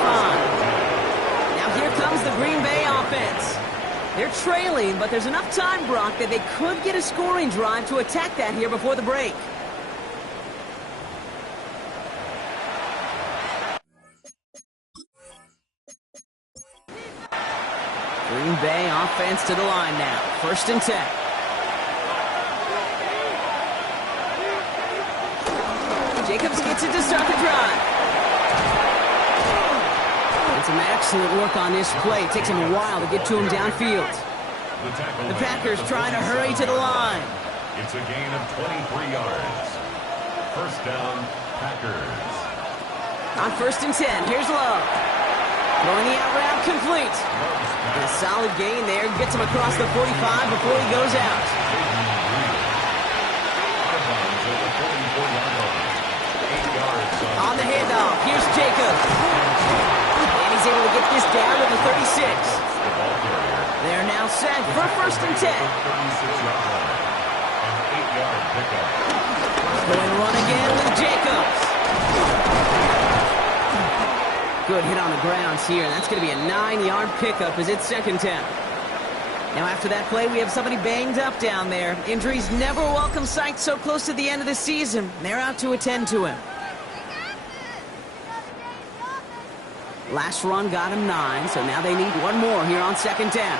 Now here comes the Green Bay offense. They're trailing, but there's enough time, Brock, that they could get a scoring drive to attack that here before the break. Green Bay offense to the line now. 1st and 10. Jacobs gets it to start the drive. And some excellent work on this play. It takes him a while to get to him downfield. The Packers trying to hurry to the line. It's a gain of 23 yards. First down, Packers. On 1st and 10, here's Love. Throwing the out route complete. And a solid gain there. Gets him across the 45 before he goes out. On the handoff, here's Jacobs. And he's able to get this down to the 36. They're now set for 1st and 10. Going run again with Jacobs. Good hit on the grounds here. That's going to be a 9-yard pickup as it's 2nd down. Now after that play, we have somebody banged up down there. Injuries never a welcome sight so close to the end of the season. They're out to attend to him. Last run got him 9, so now they need one more here on second down.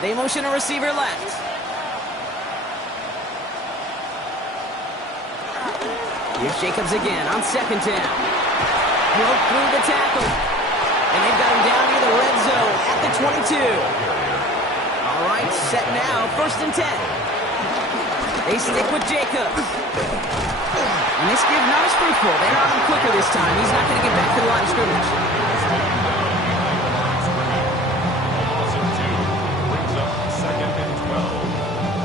They motion a receiver left. Here's Jacobs again on second down. Broke through the tackle. And they've got him down near the red zone at the 22. All right, set now, 1st and 10. They stick with Jacobs. And this give not as fruitful. They're on him quicker this time. He's not going to get back to the line of scrimmage. Brings up 2nd and 12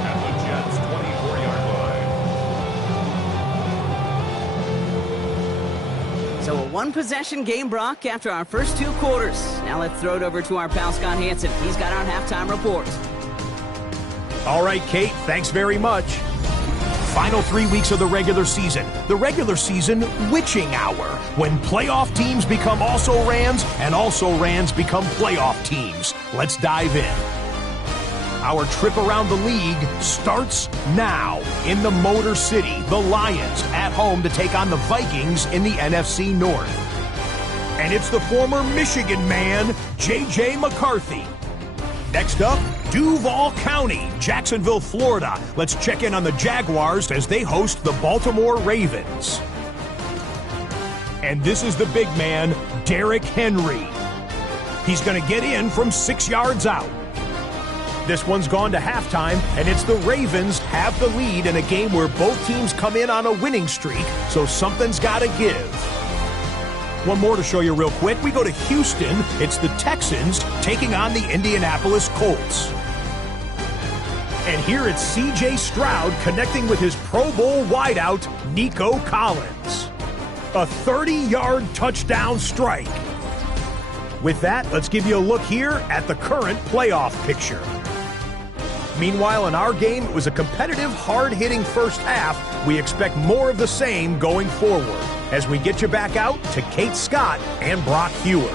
at the Jets' 24-yard line. So a one-possession game, Brock, after our first 2 quarters. Now let's throw it over to our pal Scott Hansen. He's got our halftime report. All right, Kate, thanks very much. Final 3 weeks of the regular season. The regular season witching hour, when playoff teams become also-rans and also-rans become playoff teams. Let's dive in. Our trip around the league starts now in the Motor City. The Lions at home to take on the Vikings in the NFC North. And it's the former Michigan man, J.J. McCarthy. Next up, Duval County, Jacksonville, Florida. Let's check in on the Jaguars as they host the Baltimore Ravens. And this is the big man, Derrick Henry. He's going to get in from 6 yards out. This one's gone to halftime, and it's the Ravens have the lead in a game where both teams come in on a winning streak, so something's got to give. One more to show you real quick. We go to Houston. It's the Texans taking on the Indianapolis Colts. And here it's C.J. Stroud connecting with his Pro Bowl wideout, Nico Collins. A 30-yard touchdown strike. With that, let's give you a look here at the current playoff picture. Meanwhile, in our game, it was a competitive, hard-hitting first half. We expect more of the same going forward as we get you back out to Kate Scott and Brock Hewer.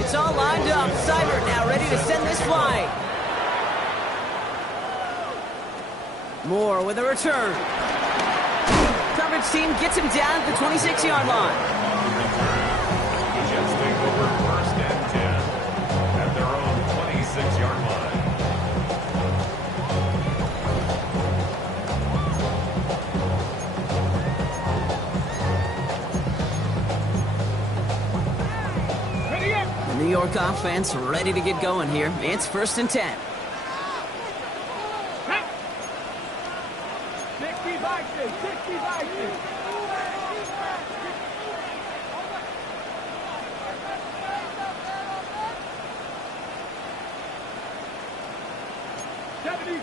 It's all lined up. Seibert now ready to send this flying. Moore with a return. Coverage team gets him down at the 26-yard line. Jets take over 1st and 10 at their own 26-yard line. The New York offense ready to get going here. It's 1st and 10. 70,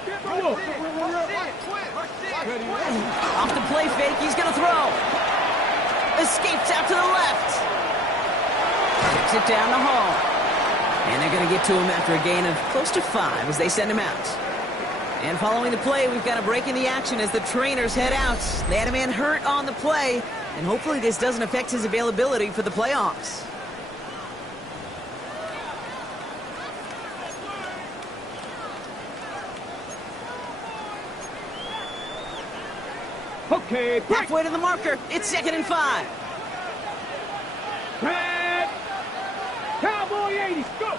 Off the play fake, he's going to throw. Escapes out to the left. Kicks it down the hall. And they're going to get to him after a gain of close to 5 as they send him out. And following the play, we've got a break in the action as the trainers head out. They had a man hurt on the play, and hopefully this doesn't affect his availability for the playoffs. Okay, break. Halfway to the marker. It's 2nd and 5. Red. Cowboy 80. Go.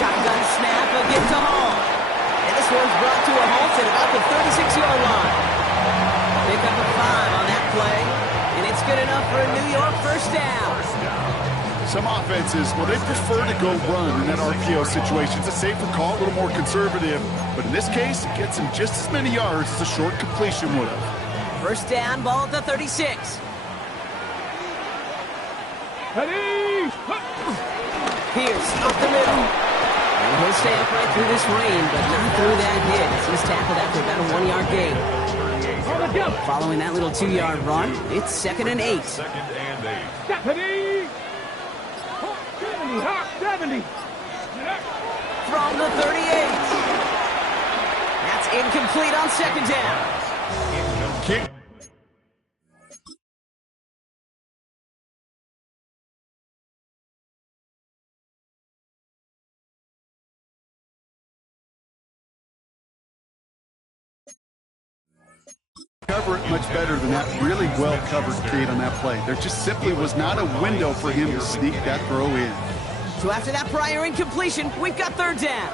Shotgun snap against the Hall. And this one's brought to a halt at about the 36-yard line. Pick up a 5 on that play. And it's good enough for a New York 1st down. Some offenses, well, they prefer to go run in that RPO situation. It's a safer call, a little more conservative. But in this case, it gets him just as many yards as a short completion would have. 1st down, ball at the 36. Pierce up the middle. And he'll stamp right through this rain, but not through that hit. He's tackled after about a 1-yard gain. Following that little 2-yard run, it's 2nd and 8. 2nd and 8. 70. From the 38. That's incomplete on 2nd down. Kick. Cover it much better than that really well-covered create on that play. There just simply was not a window for him to sneak that throw in. So after that prior incompletion, we've got 3rd down.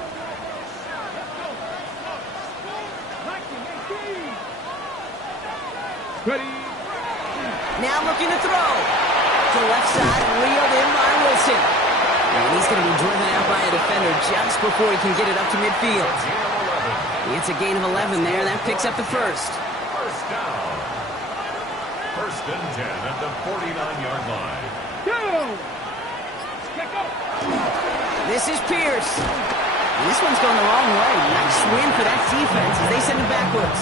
Now looking to throw. To the left side, reeled in by Wilson. And he's going to be driven out by a defender just before he can get it up to midfield. It's a gain of 11 there. That picks up the 1st. 1st down. 1st and 10 at the 49-yard line. This is Pierce. And this one's going the wrong way. Nice win for that defense as they send it backwards.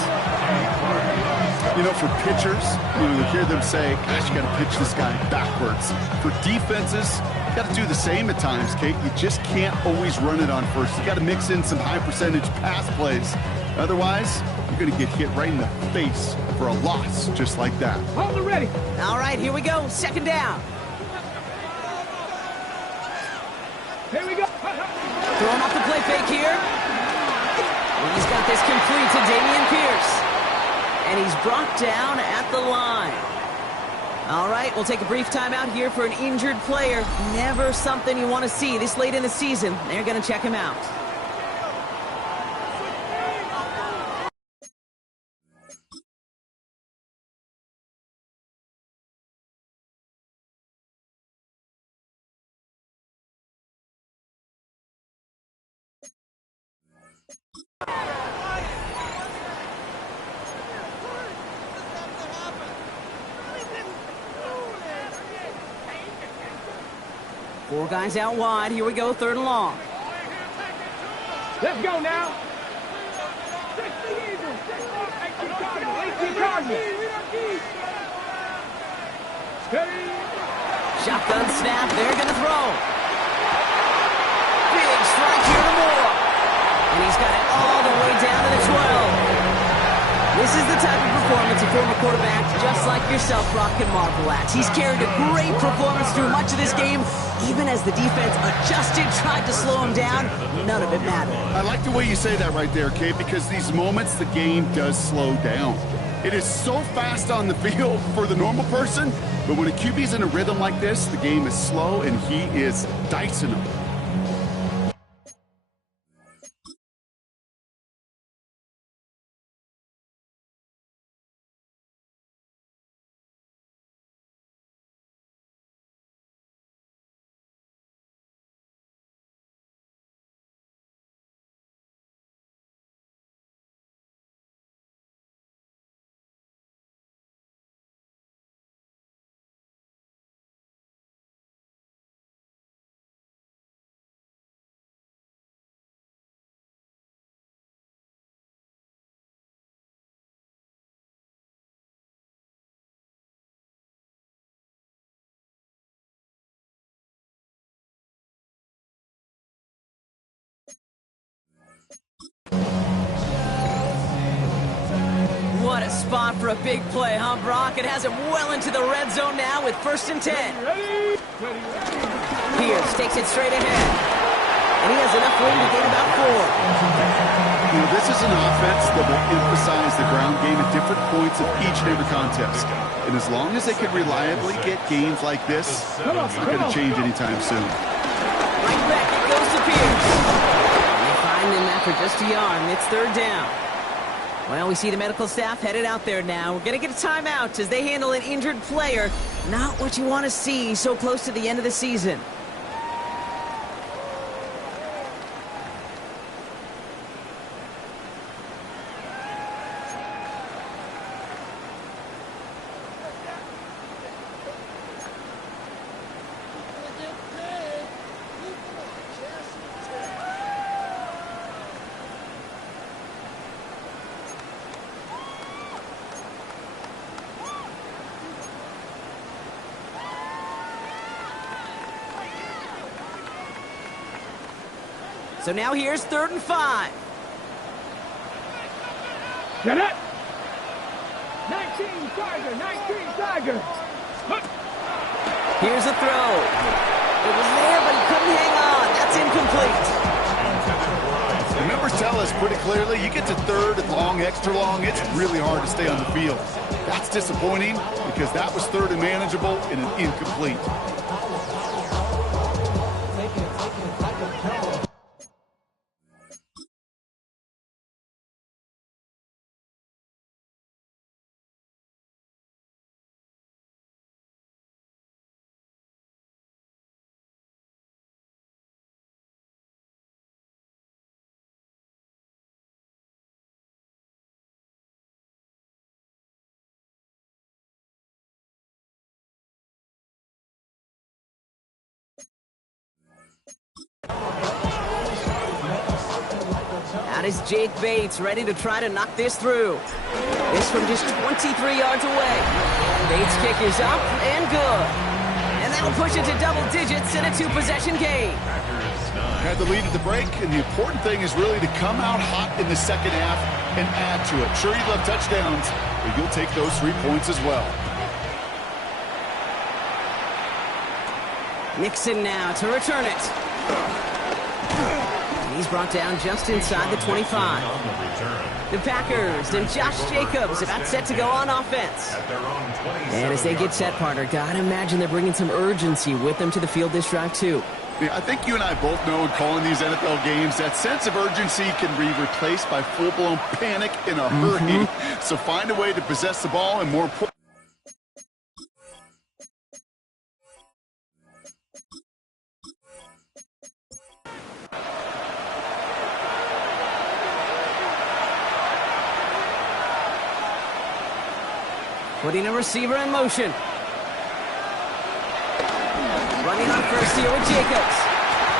You know, for pitchers, you hear them say, gosh, you got to pitch this guy backwards. For defenses, you got to do the same at times, Kate. You just can't always run it on first. You got to mix in some high-percentage pass plays. Otherwise, you're going to get hit right in the face for a loss just like that. Hold it ready. All right, here we go. 2nd down. Here we go. Throwing off the play fake here. And he's got this complete to Dameon Pierce. And he's brought down at the line. All right, we'll take a brief timeout here for an injured player. Never something you want to see this late in the season. They're going to check him out. Four guys out wide. Here we go, 3rd and long. Let's go now. Shotgun snap. They're going to throw. Big strike here to Moore. And he's got it all the way down to the 12. This is the type of performance a former quarterback just like yourself, Brock, can marvel at. He's carried a great performance through much of this game. Even as the defense adjusted, tried to slow him down, none of it mattered. I like the way you say that right there, Kate, because these moments the game does slow down. It is so fast on the field for the normal person, but when a QB's in a rhythm like this, the game is slow and he is dicing them. What a spot for a big play, huh, Brock? It has him well into the red zone now with 1st and 10. Pierce takes it straight ahead. And he has enough room to gain about 4. You know, this is an offense that will emphasize the ground game at different points of each and every contest. And as long as they can reliably get games like this, it's not going to change anytime soon. Right back it goes to Pierce. And they find him after just a yard, and it's 3rd down. Well, we see the medical staff headed out there now. We're going to get a timeout as they handle an injured player. Not what you want to see so close to the end of the season. So now here's 3rd and 5. Get it! 19 Tiger, 19 Tiger. Here's a throw. It was there, but he couldn't hang on. That's incomplete. The numbers tell us pretty clearly, you get to 3rd and long, extra long, it's really hard to stay on the field. That's disappointing because that was 3rd and manageable and an incomplete. Out is Jake Bates, ready to try to knock this through. This from just 23 yards away. Bates' kick is up and good. And that'll push it to double digits in a 2-possession game. Had the lead at the break, and the important thing is really to come out hot in the second half and add to it. Sure, you love touchdowns, but you'll take those 3 points as well. Nixon now to return it. He's brought down just inside the 25. The Packers and Josh Jacobs about set to go on offense. And as they get set, partner, gotta imagine they're bringing some urgency with them to the field this drive, too. Yeah, I think you and I both know in calling these NFL games that sense of urgency can be replaced by full-blown panic in a hurry. So find a way to possess the ball and more important. Putting a receiver in motion. Running on first here with Jacobs.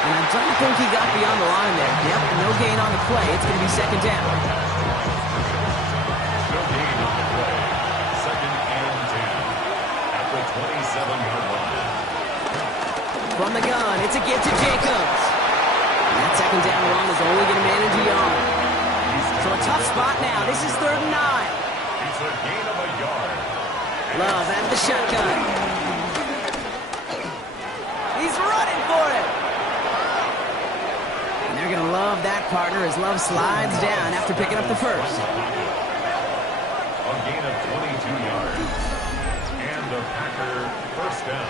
And I don't think he got beyond the line there. Yep, no gain on the play. It's going to be 2nd down. No gain on the play. 2nd and 10 at the 27-yard line. From the gun, it's a give to Jacobs. And that 2nd down run is only going to manage a yard. So a tough spot now. This is 3rd and 9. It's a gain of a yard. Love at the shotgun. He's running for it. And they're going to love that partner as Love slides down after picking up the first. A gain of 22 yards. And the Packer first down.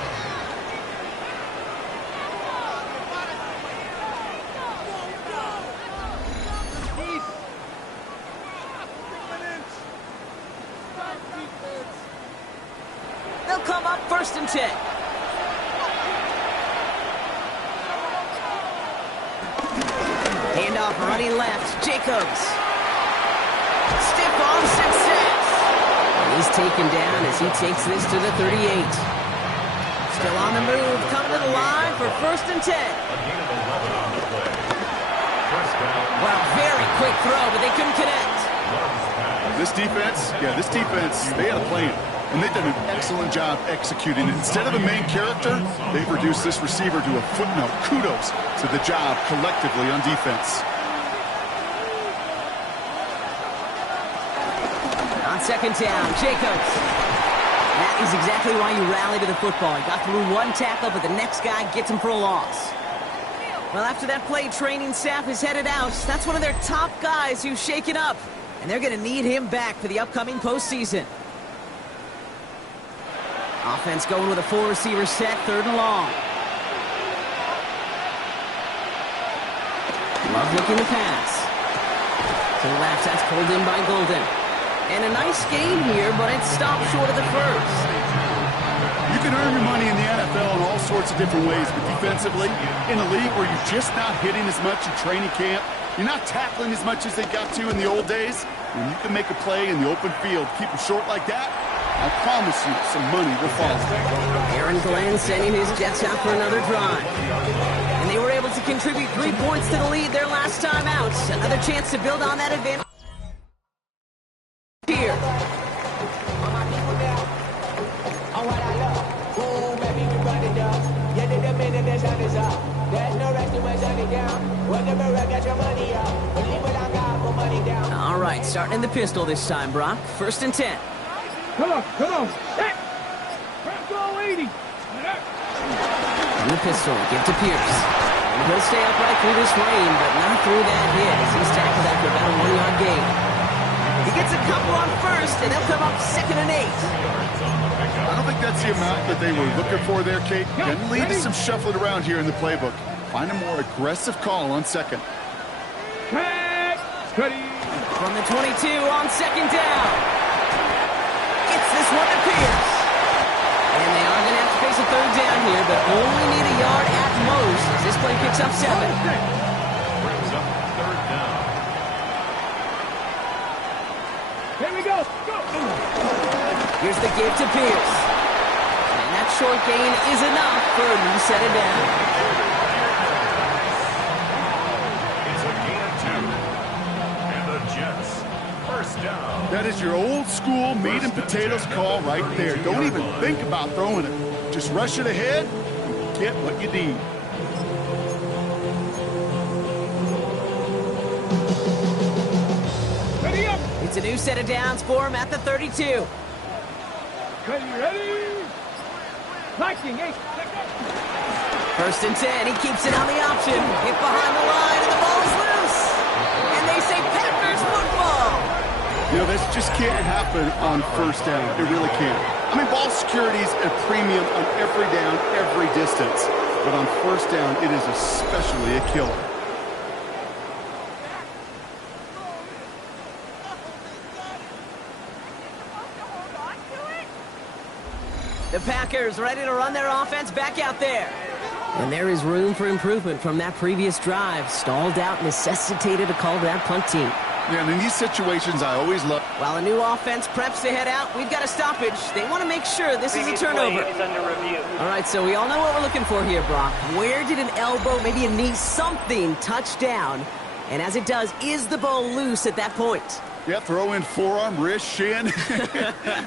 They'll come up 1st and 10. Handoff running left. Jacobs. Stiff arm success. He's taken down as he takes this to the 38. Still on the move. Coming to the line for 1st and 10. Wow, very quick throw, but they couldn't connect. This defense, they had a plan. And they've done an excellent job executing it. Instead of a main character, they've reduced this receiver to a footnote. Kudos to the job collectively on defense. On 2nd down, Jacobs. That is exactly why you rally to the football. He got through one tackle, but the next guy gets him for a loss. Well, after that play, training staff is headed out. That's one of their top guys who's shaken up. And they're going to need him back for the upcoming postseason. Offense going with a 4-receiver set, 3rd and long. Love looking to pass. To the left, that's pulled in by Golden. And a nice gain here, but it stopped short of the first. You can earn your money in the NFL in all sorts of different ways, but defensively, in a league where you're just not hitting as much in training camp, you're not tackling as much as they got to in the old days, when you can make a play in the open field, keep them short like that, I promise you some money will follow. Aaron Glenn sending his Jets out for another drive. And they were able to contribute 3 points to the lead their last time out. Another chance to build on that advantage here. All right, starting in the pistol this time, Brock. 1st and 10. Come on. Hey! Go 80. In the pistol, give to Pierce. And he'll stay upright through this rain, but not through that hit as he's tackled after about a 1-yard gain. He gets a couple on 1st, and they'll come up 2nd and 8. I don't think that's the amount that they were looking for there, Kate. Can lead to some shuffling around here in the playbook. Find a more aggressive call on 2nd. From the 22 on 2nd down. Gets this one to Pierce. And they are going to have to face a 3rd down here, but only need a yard at most as this play picks up 7. Brings up 3rd down. Here we go. Here's the give to Pierce. And that short gain is enough for a new set of down. It's a gain of 2. And the Jets, 1st down. That is your old school meat and potatoes call right there. Don't even think about throwing it. Just rush it ahead and get what you need. Ready up. It's a new set of downs for him at the 32. Ready? Liking, 8. 1st and 10. He keeps it on the option. Hit behind the line, and the ball is loose. And they say Packers football. You know, this just can't happen on 1st down. It really can't. I mean, ball security is a premium on every down, every distance. But on 1st down, it is especially a killer. The Packers ready to run their offense back out there. And there is room for improvement from that previous drive. Stalled out, necessitated a call to that punt team. Yeah, and in these situations, I always love... While a new offense preps to head out, we've got a stoppage. They want to make sure this is a turnover. Play is under review. All right, so we all know what we're looking for here, Brock. Where did an elbow, maybe a knee, something touch down? And as it does, is the ball loose at that point? Yeah, throw in forearm, wrist, shin.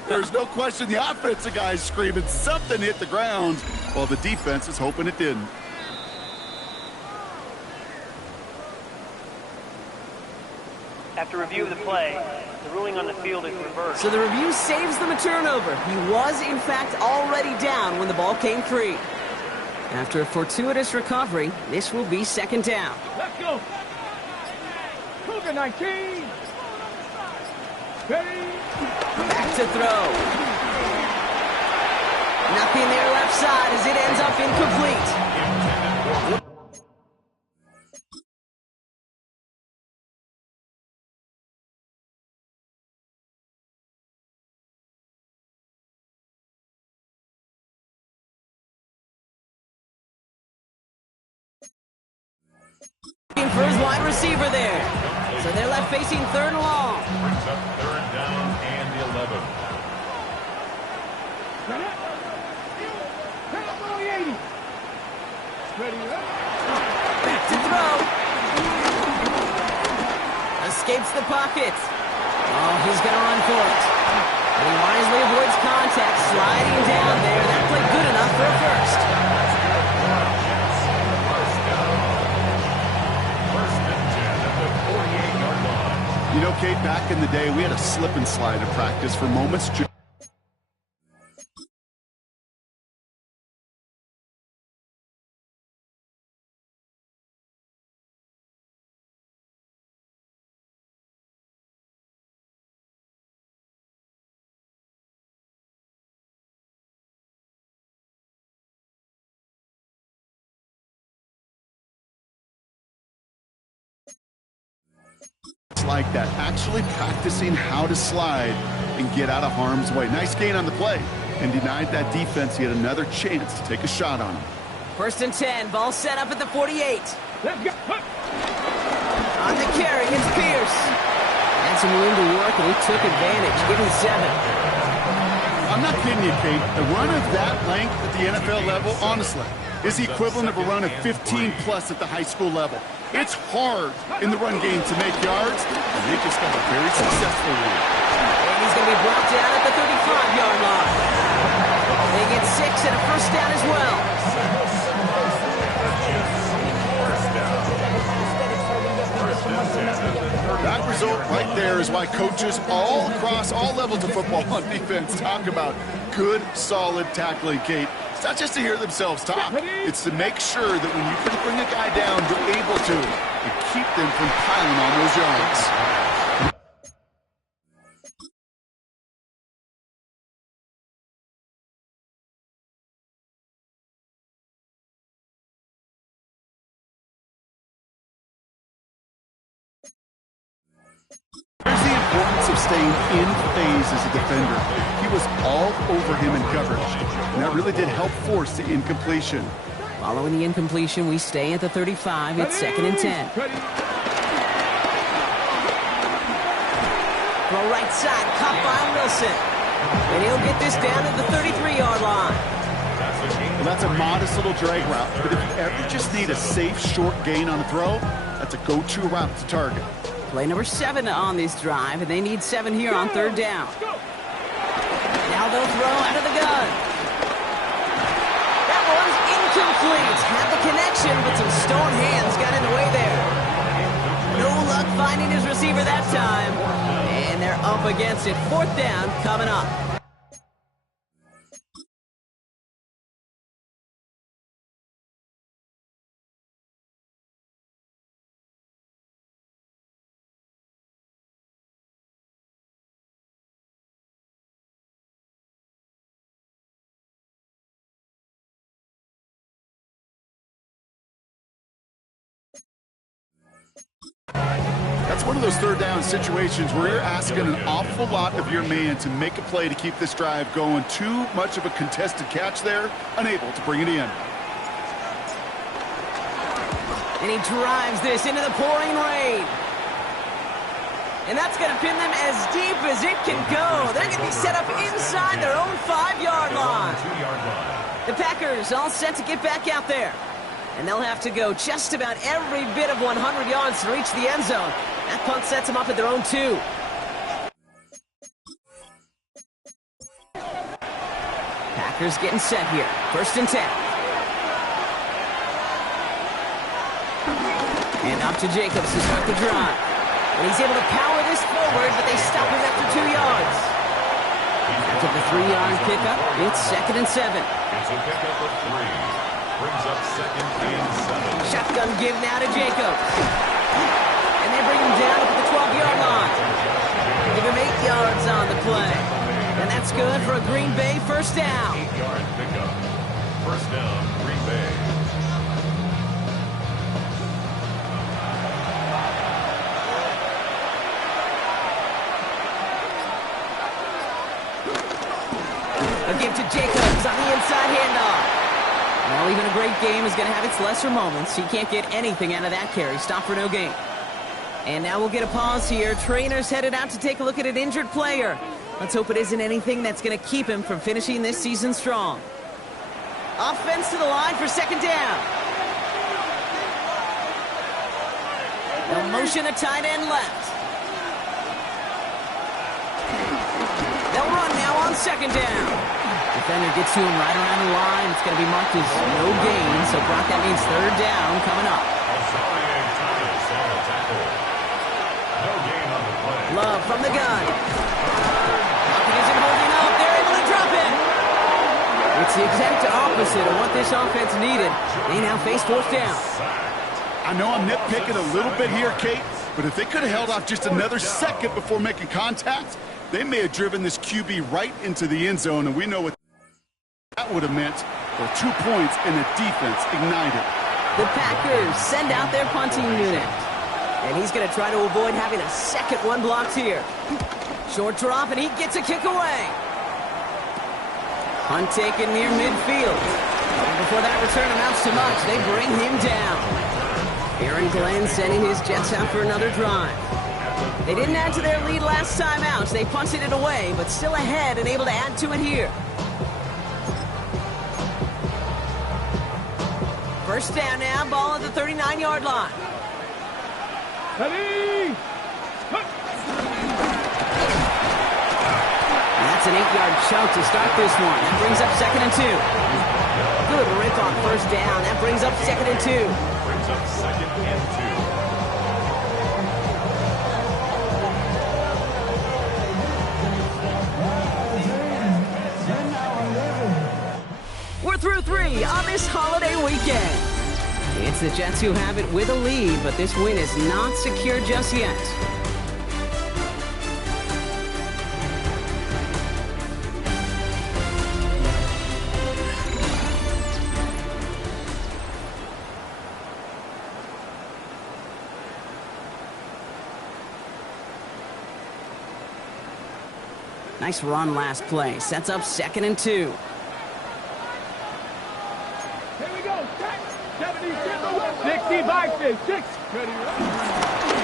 There's no question the offensive guy's screaming something hit the ground while the defense is hoping it didn't. After review of the play, the ruling on the field is reversed. So the review saves them a turnover. He was, in fact, already down when the ball came free. After a fortuitous recovery, this will be second down. Let's go. Cougar 19. Back to throw. Nothing there left side as it ends up incomplete. For his wide receiver there. So they're left facing third and long. Brings up third down and 11. Back to throw. Escapes the pocket. Oh, he's going to run for it. And he wisely avoids contact, sliding down there. That played good enough for a first. You know, Kate, back in the day, we had a slip and slide at practice for moments. Like that, actually practicing how to slide and get out of harm's way. Nice gain on the play, and denied that defense yet another chance to take a shot on him. First and 10, ball set up at the 48. Let's go. On the carry, it's Pierce. Had some room to work, and he took advantage. Give him 7. I'm not kidding you, Kate. A run of that length at the NFL level, honestly, is the equivalent of a run of 15-plus at the high school level. It's hard in the run game to make yards, and they just got a very successful one. And he's going to be brought down at the 35-yard line. They get 6 and a first down as well. That result right there is why coaches all across all levels of football on defense talk about good, solid tackling, Kate. It's not just to hear themselves talk. It's to make sure that when you can bring a guy down, you're able to and keep them from piling on those yards. Here's the importance of staying in phase as a defender. He was all over him in coverage, and that really did help force the incompletion. Following the incompletion, we stay at the 35. It's second and 10. Throw right side, caught by Wilson. And he'll get this down to the 33-yard line. Well, that's a modest little drag route, but if you ever just need a safe, short gain on a throw, that's a go-to route to target. Play number 7 on this drive, and they need 7 here on third down. Now they'll throw out of the gun. That one's incomplete. Had the connection, but some stone hands got in the way there. No luck finding his receiver that time. And they're up against it. Fourth down coming up. That's one of those third down situations where you're asking an awful lot of your man to make a play to keep this drive going. Too much of a contested catch there, unable to bring it in. And he drives this into the pouring rain. And that's going to pin them as deep as it can go. They're going to be set up inside their own 5-yard line. The Packers all set to get back out there. And they'll have to go just about every bit of 100 yards to reach the end zone. That punt sets them up at their own 2. Packers getting set here. First and 10. And up to Jacobs to start the drive. And he's able to power this forward, but they stop him after 2 yards. After the 3-yard pickup, it's 2nd and 7. It's a pickup of 3. Brings up 2nd and 7. Shotgun give now to Jacobs. And they bring him down up at the 12-yard line. Give him 8 yards on the play. And that's good for a Green Bay first down. 8-yard pickup. First down, Green Bay. A give to Jacobs on the inside handoff. Well, even a great game is going to have its lesser moments. He can't get anything out of that carry. Stop for no gain. And now we'll get a pause here. Trainer's headed out to take a look at an injured player. Let's hope it isn't anything that's going to keep him from finishing this season strong. Offense to the line for 2nd down. They'll motion a tight end left. They'll run now on 2nd down. Defender gets to him right around the line. It's going to be marked as no gain. So, Brock, that means 3rd down coming up. Love from the gun. Lockett isn't holding up. They're able to drop it. It's the exact opposite of what this offense needed. They now face 4th down. I know I'm nitpicking a little bit here, Kate, but if they could have held off just another second before making contact, they may have driven this QB right into the end zone, and we know what that would have meant for 2 points and the defense ignited. The Packers send out their punting unit. And he's going to try to avoid having a second one blocked here. Short drop, and he gets a kick away. Hunt taken near midfield. And before that return amounts to much, they bring him down. Aaron Glenn sending his Jets out for another drive. They didn't add to their lead last time out, so they punted it away, but still ahead and able to add to it here. First down now, ball at the 39-yard line. Ready? That's an 8-yard chunk to start this one. That brings up 2nd and 2. Good rip on first down. That brings up 2nd and 2. Brings up 2nd and 2. We're through 3 on this holiday weekend. It's the Jets who have it with a lead, but this win is not secure just yet. Nice run last play. Sets up 2nd and 2. Here we go. 65-6.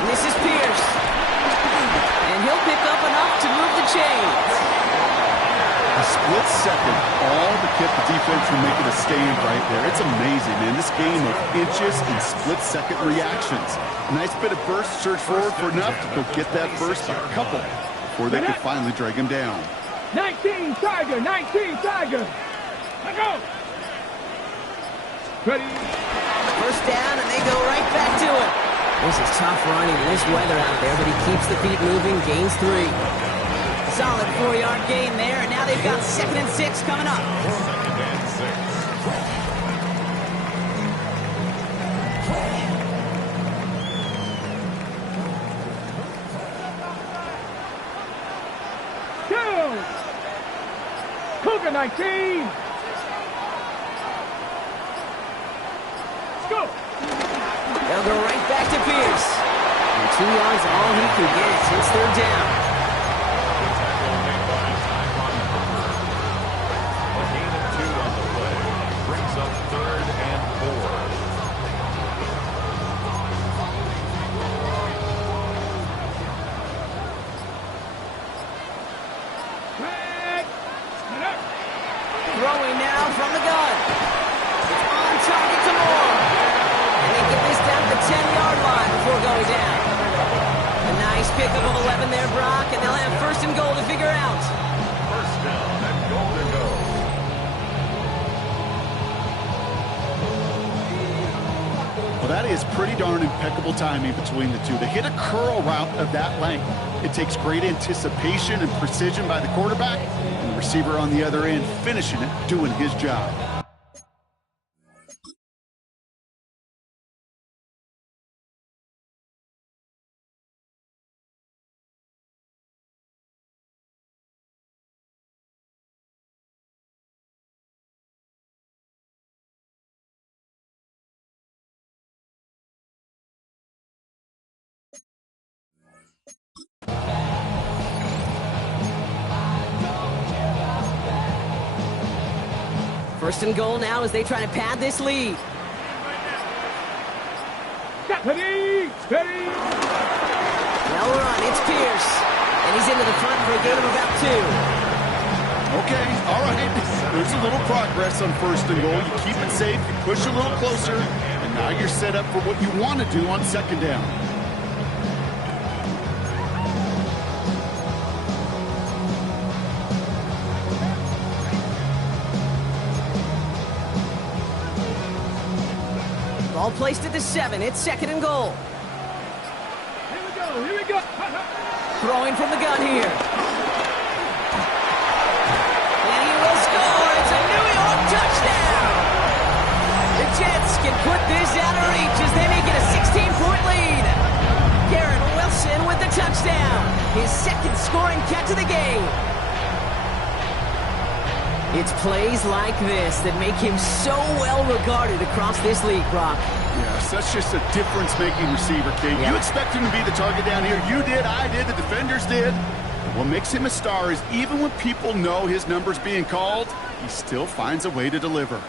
This is Pierce. And he'll pick up enough to move the chains. A split second, all to keep the defense from making a stand right there. It's amazing, man. This game of inches and split-second reactions. A nice bit of burst, surge forward for enough to go get that first by a couple before they could finally drag him down. 19 Tiger, 19 Tiger. Let's go. Ready? First down, and they go right back to it. This is tough running in this weather out there, but he keeps the feet moving, gains 3. Solid 4-yard gain there, and now they've got 2nd and 6 coming up. 2nd and 6. Cougar 19. Let's go. They'll go right back to Pierce. And 2 yards all he can get since 3rd down. A gain of 2 on the play. Brings up 3rd and 4. Throwing now from the gun. It's on target to Moore. And they get this down to the 10-yard line before going down. A nice pickup of 11 there, Brock, and they'll have 1st and goal to figure out. First down and goal to go. Well, that is pretty darn impeccable timing between the two. To hit a curl route of that length, it takes great anticipation and precision by the quarterback, and the receiver on the other end finishing it, doing his job. First and goal now as they try to pad this lead. Steady! Well run, it's Pierce. And he's into the front for a gain of about 2. Okay, all right. There's a little progress on first and goal. You keep it safe, you push a little closer, and now you're set up for what you want to do on second down. Ball placed at the 7. It's second and goal. Here we go. Throwing from the gun here. And he will score. It's a New York touchdown. The Jets can put this out of reach as they make it a 16-point lead. Garrett Wilson with the touchdown. His second scoring catch of the game. It's plays like this that make him so well regarded across this league, Brock. Yes, that's just a difference-making receiver, Kate. You expect him to be the target down here. You did, I did, the defenders did. What makes him a star is even when people know his number's being called, he still finds a way to deliver.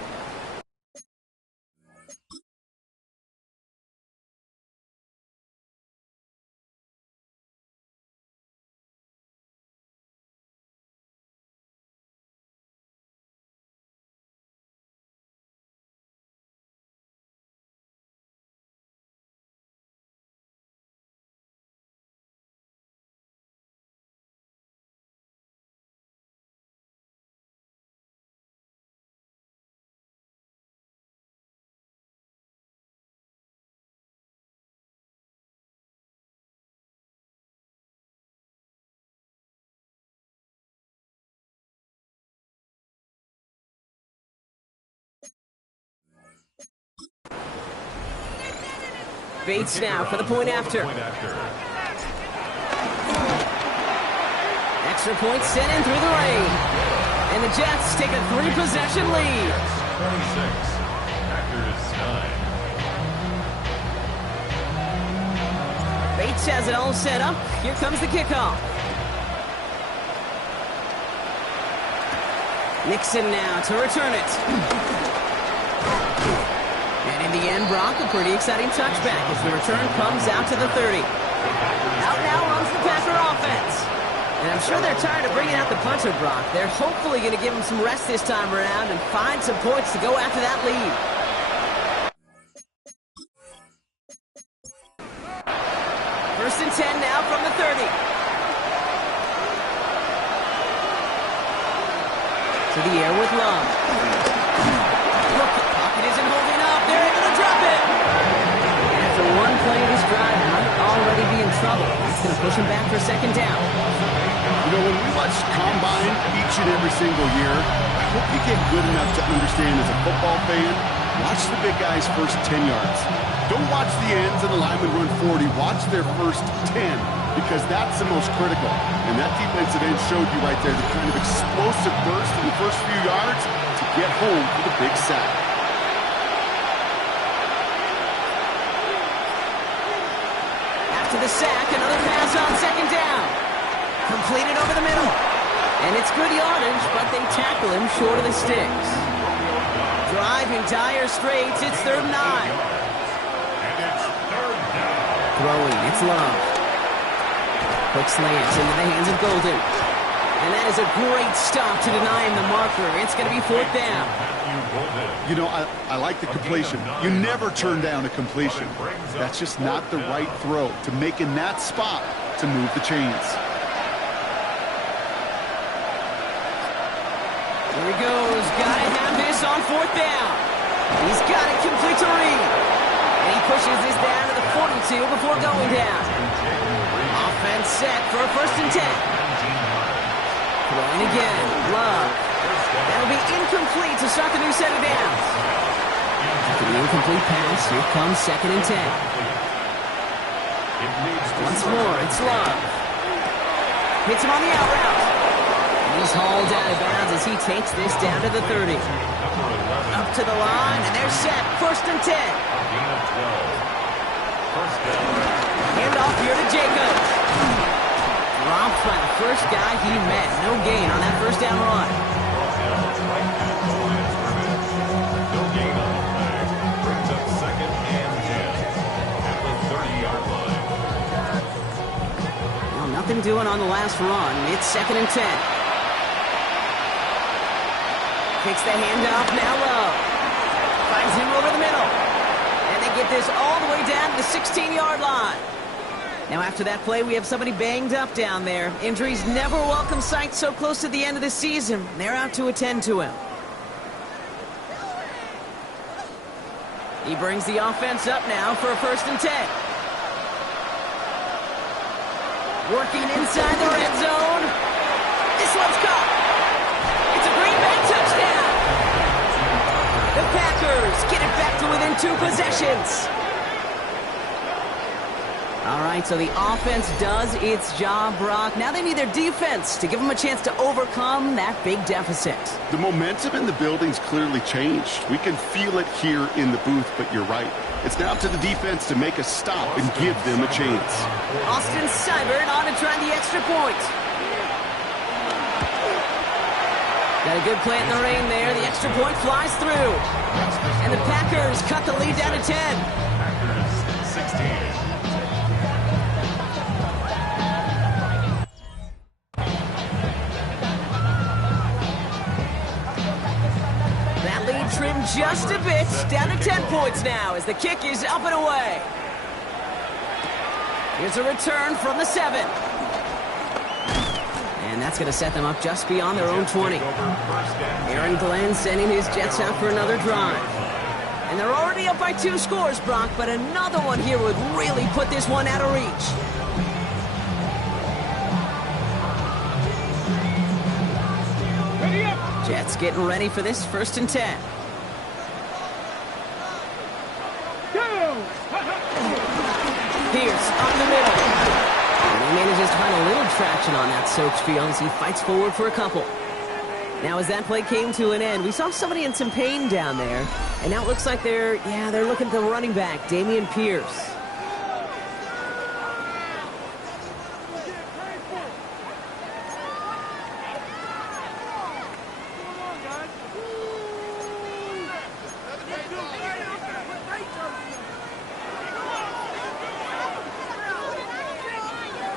Bates now for the point after. Extra point sent in through the rain. And the Jets take a 3-possession lead. 26, Packers 9. Bates has it all set up. Here comes the kickoff. Nixon now to return it. And in the end, Brock, a pretty exciting touchback as the return comes out to the 30. Out now runs the Packer offense. And I'm sure they're tired of bringing out the punter, Brock. They're hopefully going to give him some rest this time around and find some points to go after that lead. First and 10 now from the 30. To the air with Love. Look, the pocket isn't holding up. They're able to drop it. And after one play of this drive, he might already be in trouble. It's going to push him back for second down. You know, when we watch Combine each and every single year, I hope you get good enough to understand as a football fan, watch the big guys' first 10 yards. Don't watch the ends and the linemen run 40. Watch their first 10, because that's the most critical. And that defensive end showed you right there the kind of explosive burst in the first few yards to get home for the big sack. After the sack, another pass on second down. Completed over the middle. And it's good yardage, but they tackle him short of the sticks. Driving dire straits, it's 3rd and 9. And it's 3rd down. Throwing, it's Love. Quick slants into the hands of Golden. And that is a great stop to deny him the marker. It's going to be 4th down. You know, I like the completion. You never turn down a completion. That's just not the right throw to make in that spot to move the chains. Here he goes. Got to have this on 4th down. He's got it complete to Reed. And he pushes this down to the 42 before going down. Offense set for a 1st and 10. Throwing again. Love. That'll be incomplete to start the new set of downs. After the incomplete pass, here comes 2nd and 10. Once more, it's Love. Hits him on the out route. He's hauled out of bounds as he takes this down to the 30. Up to the line, and they're set. 1st and 10. Hand off here to Jacobs. Dropped by the first guy he met. No gain on that 1st down run. No gain on the play. Brings up 2nd and 10 at the 30-yard line. Well, nothing doing on the last run. It's 2nd and 10. Takes the handoff, now low. Finds him over the middle. And they get this all the way down to the 16-yard line. Now after that play, we have somebody banged up down there. Injuries never a welcome sight so close to the end of the season. They're out to attend to him. He brings the offense up now for a 1st and 10. Working inside the red zone. This one's caught. It's a Green Bay touchdown. The Packers get it back to within 2 possessions. All right, so the offense does its job, Brock. Now they need their defense to give them a chance to overcome that big deficit. The momentum in the building's clearly changed. We can feel it here in the booth, but you're right. It's now up to the defense to make a stop and give them a chance. Austin Seibert on to try the extra point. Got a good play in the rain there. The extra point flies through. And the Packers cut the lead down to 10. Packers 16. That lead trimmed just a bit. Down to 10 points now as the kick is up and away. Here's a return from the 7. And that's going to set them up just beyond their own 20. Aaron Glenn sending his Jets out for another drive. And they're already up by 2 scores, Brock, but another one here would really put this one out of reach. Jets getting ready for this 1st and 10. Pierce up the middle. And he manages to find a little traction on that soaked field as he fights forward for a couple. Now as that play came to an end, we saw somebody in some pain down there. And now it looks like they're looking at the running back, Dameon Pierce.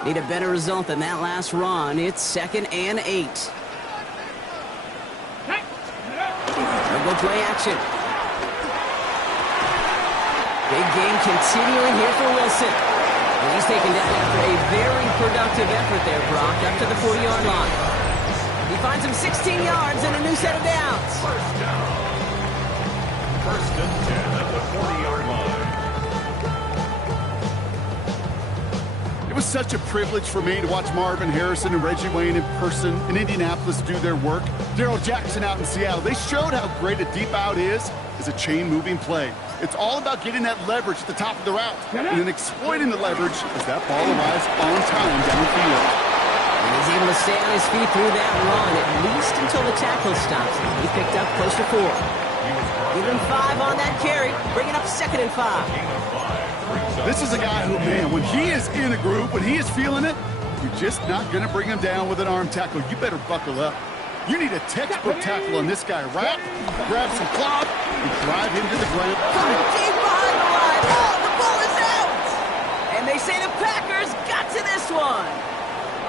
Need a better result than that last run. It's 2nd and 8. Go play action. Big game continuing here for Wilson. And he's taken down after a very productive effort there, Brock, up to the 40-yard line. He finds him 16 yards and a new set of downs. 1st down. 1st and 10 at the 40-yard line. It was such a privilege for me to watch Marvin Harrison and Reggie Wayne in person in Indianapolis do their work. Darrell Jackson out in Seattle. They showed how great a deep out is as a chain-moving play. It's all about getting that leverage at the top of the route and then exploiting the leverage as that ball arrives on time downfield. And he's able to stay on his feet through that run, at least until the tackle stops him. He picked up close to 4. Give him 5 on that carry, bringing up 2nd and 5. This is a guy who, man, when he is in a groove, when he is feeling it, you're just not going to bring him down with an arm tackle. You better buckle up. You need a textbook tackle on this guy. Wrap, grab some cloth, and drive him to the ground. Deep behind the line. Oh, the ball is out! And they say the Packers got to this one.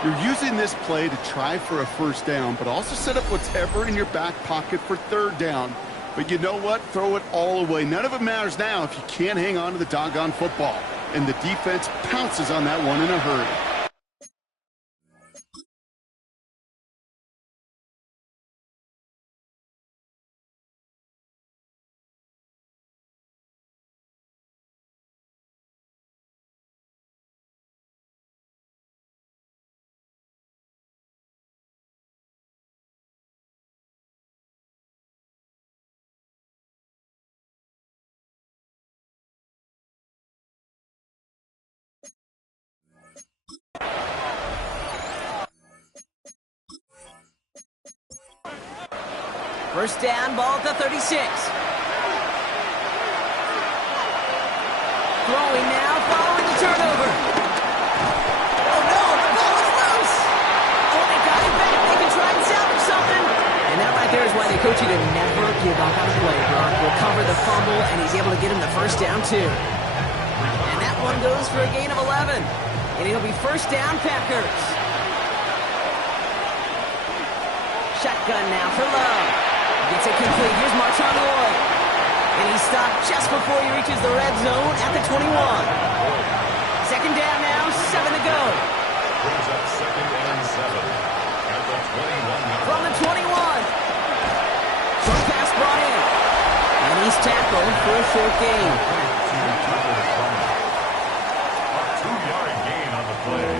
You're using this play to try for a 1st down, but also set up whatever in your back pocket for 3rd down. But you know what? Throw it all away. None of it matters now if you can't hang on to the doggone football. And the defense pounces on that one in a hurry. First down, ball at the 36. Throwing now, following the turnover. Oh no, the ball is loose. Oh, they got it back. They can try and salvage something. And that right there is why they coach you to never give up on a play. Brock will cover the fumble, and he's able to get him the first down, too. And that one goes for a gain of 11. And it'll be first down, Packers. Shotgun now for Love. Gets it complete. Here's Marshawn Lloyd. And he's stopped just before he reaches the red zone at the 21. Second down now, 7 to go. Brings up second and 7 at the 21. From the 21. Short pass brought in. And he's tackled for a short gain. A 2-yard gain on the play.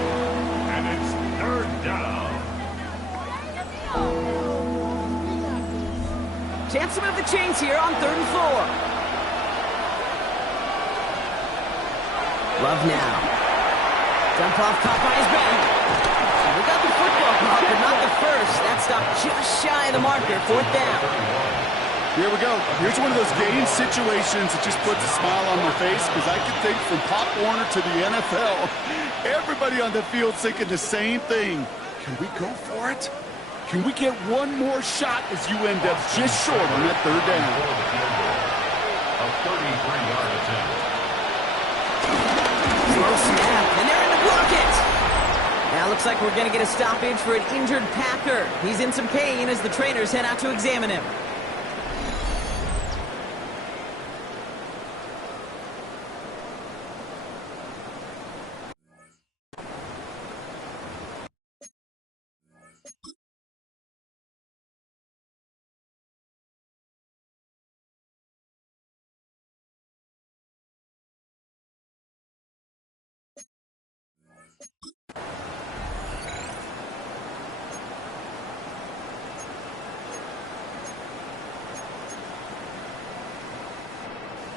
And it's third down. Chance to move the chains here on 3rd and 4. Love now. Dump off, caught by his back. We got the football caught, but not the first. That stopped just shy of the marker. 4th down. Here we go. Here's one of those game situations that just puts a smile on my face, because I can think from Pop Warner to the NFL, everybody on the field thinking the same thing. Can we go for it? Can we get one more shot as you end up just short on that 3rd down? A 33-yard attempt. Slow snap, and they're in to block it. Now looks like we're going to get a stoppage for an injured Packer. He's in some pain as the trainers head out to examine him.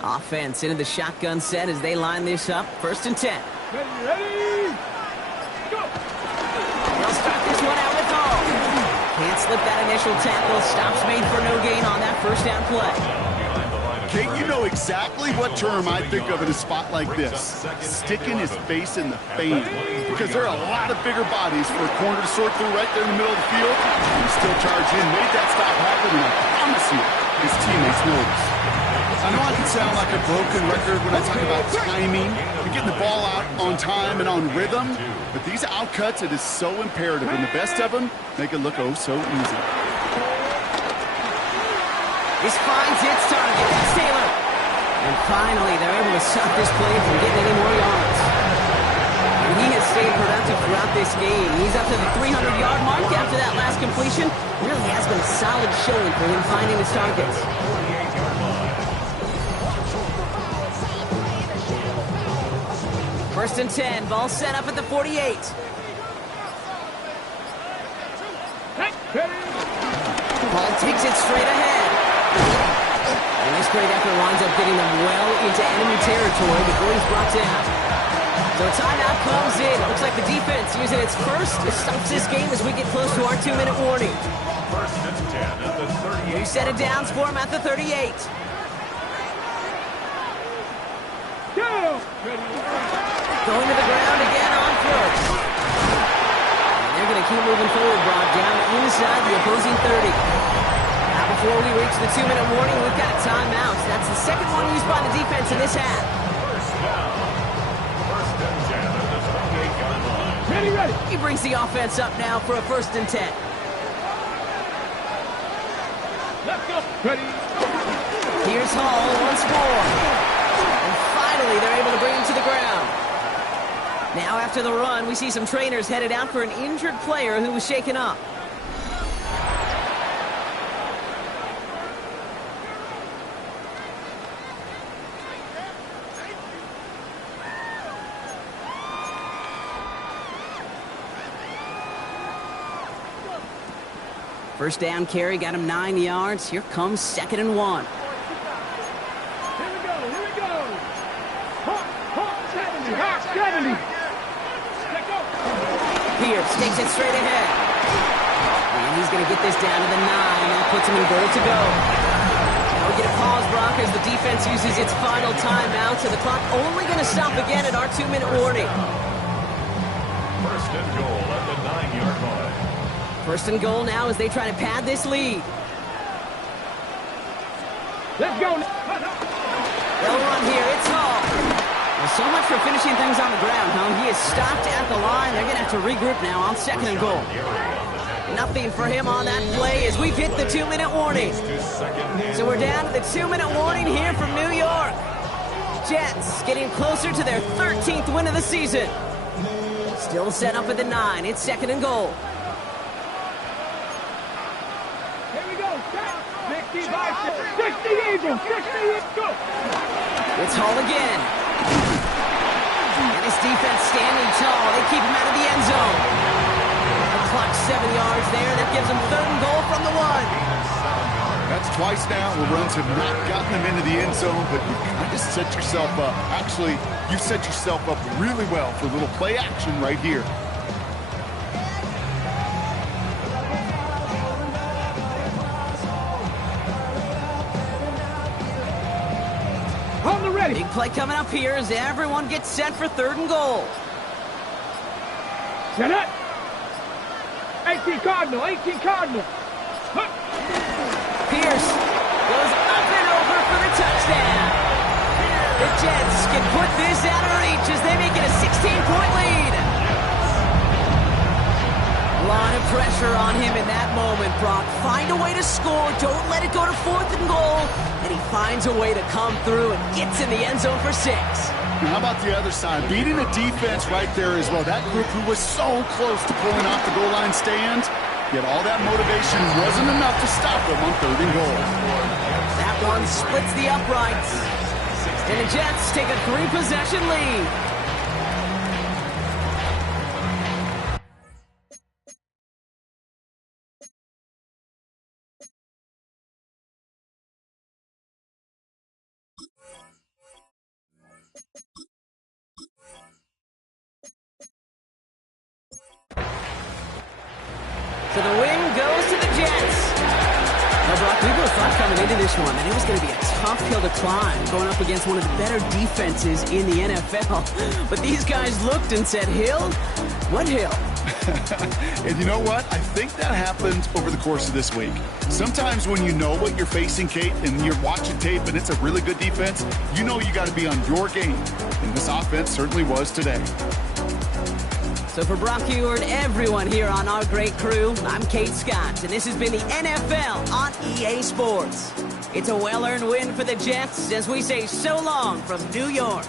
Offense into the shotgun set as they line this up. 1st and 10. Ready, go! They'll start this one out with all. Can't slip that initial tackle. Stops made for no gain on that first down play. Kate, you know exactly what term I think of in a spot like this. Sticking his face in the fan. Because there are a lot of bigger bodies for a corner to sort through right there in the middle of the field. He still charged in, made that stop happen, and I promise you, his teammates noticed. I know I can sound like a broken record when I talk about timing and getting the ball out on time and on rhythm, but these outcuts, it is so imperative, and the best of them make it look oh so easy. This finds its target. That's Taylor. And finally, they're able to stop this play from getting any more yards. And he has stayed productive throughout this game. He's up to the 300-yard mark after that last completion. Really has been a solid showing for him finding his targets. First and 10, ball set up at the 48. Ball takes it straight ahead. And this great effort winds up getting them well into enemy territory before he's brought down. So timeout comes in. It looks like the defense using its first to stop this game as we get close to our 2-minute warning. First and 10 at the 38. New set of downs for him at the 38. Go! Going to the ground again on 1st. And they're going to keep moving forward, Brock, down inside the opposing 30. Now before we reach the 2-minute warning, we've got a timeout. That's the second one used by the defense in this half. First down. First and 10 at the 28-yard line. Ready. He brings the offense up now for a 1st and 10. Let's go. Ready. Here's Hall once more. And finally, they're able to bring him to the ground. Now after the run, we see some trainers headed out for an injured player who was shaken up. First down carry, got him 9 yards. Here comes 2nd and 1. Here we go. Hawk 70. Hawk 70. Let's go. Pierce takes it straight ahead. And he's going to get this down to the 9. That puts him in goal to go. Now we get a pause, Brock, as the defense uses its final timeout. So the clock only going to stop again at our 2-minute warning. First and goal at the 9-yard line. First and goal now as they try to pad this lead. Let's go. They'll run here. It's Hall. Well, so much for finishing things on the ground, huh? He is stopped at the line. They're going to have to regroup now on 2nd and goal. Nothing for him on that play as we've hit the 2-minute warning. So we're down to the 2-minute warning here from New York. Jets getting closer to their 13th win of the season. Still set up at the 9. It's 2nd and goal. Here we go. 60 Eagles. 60, go. It's Hall again. And his defense standing tall. They keep him out of the end zone. The clock's 7 yards there. That gives them 3rd and goal from the 1. That's twice now where runs have not gotten them into the end zone, but you kind of set yourself up. Actually, you set yourself up really well for a little play action right here. On the ready. Big play coming up here as everyone gets set for 3rd and goal. Set up. 18 Cardinal. Huh. Pierce goes up and over for the touchdown. The Jets can put this out of reach as they make it a 16-point lead. A lot of pressure on him in that moment, Brock. Find a way to score. Don't let it go to 4th and goal. And he finds a way to come through and gets in the end zone for 6. How about the other side? Beating a defense right there as well. That group who was so close to pulling off the goal line stand, yet all that motivation wasn't enough to stop them on 3rd and goal. That one splits the uprights. And the Jets take a 3-possession lead. So the win goes to the Jets. Now, Brock, we both thought coming into this one that it was going to be a tough hill to climb, going up against one of the better defenses in the NFL. But these guys looked and said, Hill? What hill? And you know what? I think that happened over the course of this week. Sometimes when you know what you're facing, Kate, and you're watching tape and it's a really good defense, you know you got to be on your game. And this offense certainly was today. So for Brock Huard, everyone here on our great crew, I'm Kate Scott, and this has been the NFL on EA Sports. It's a well-earned win for the Jets as we say so long from New York.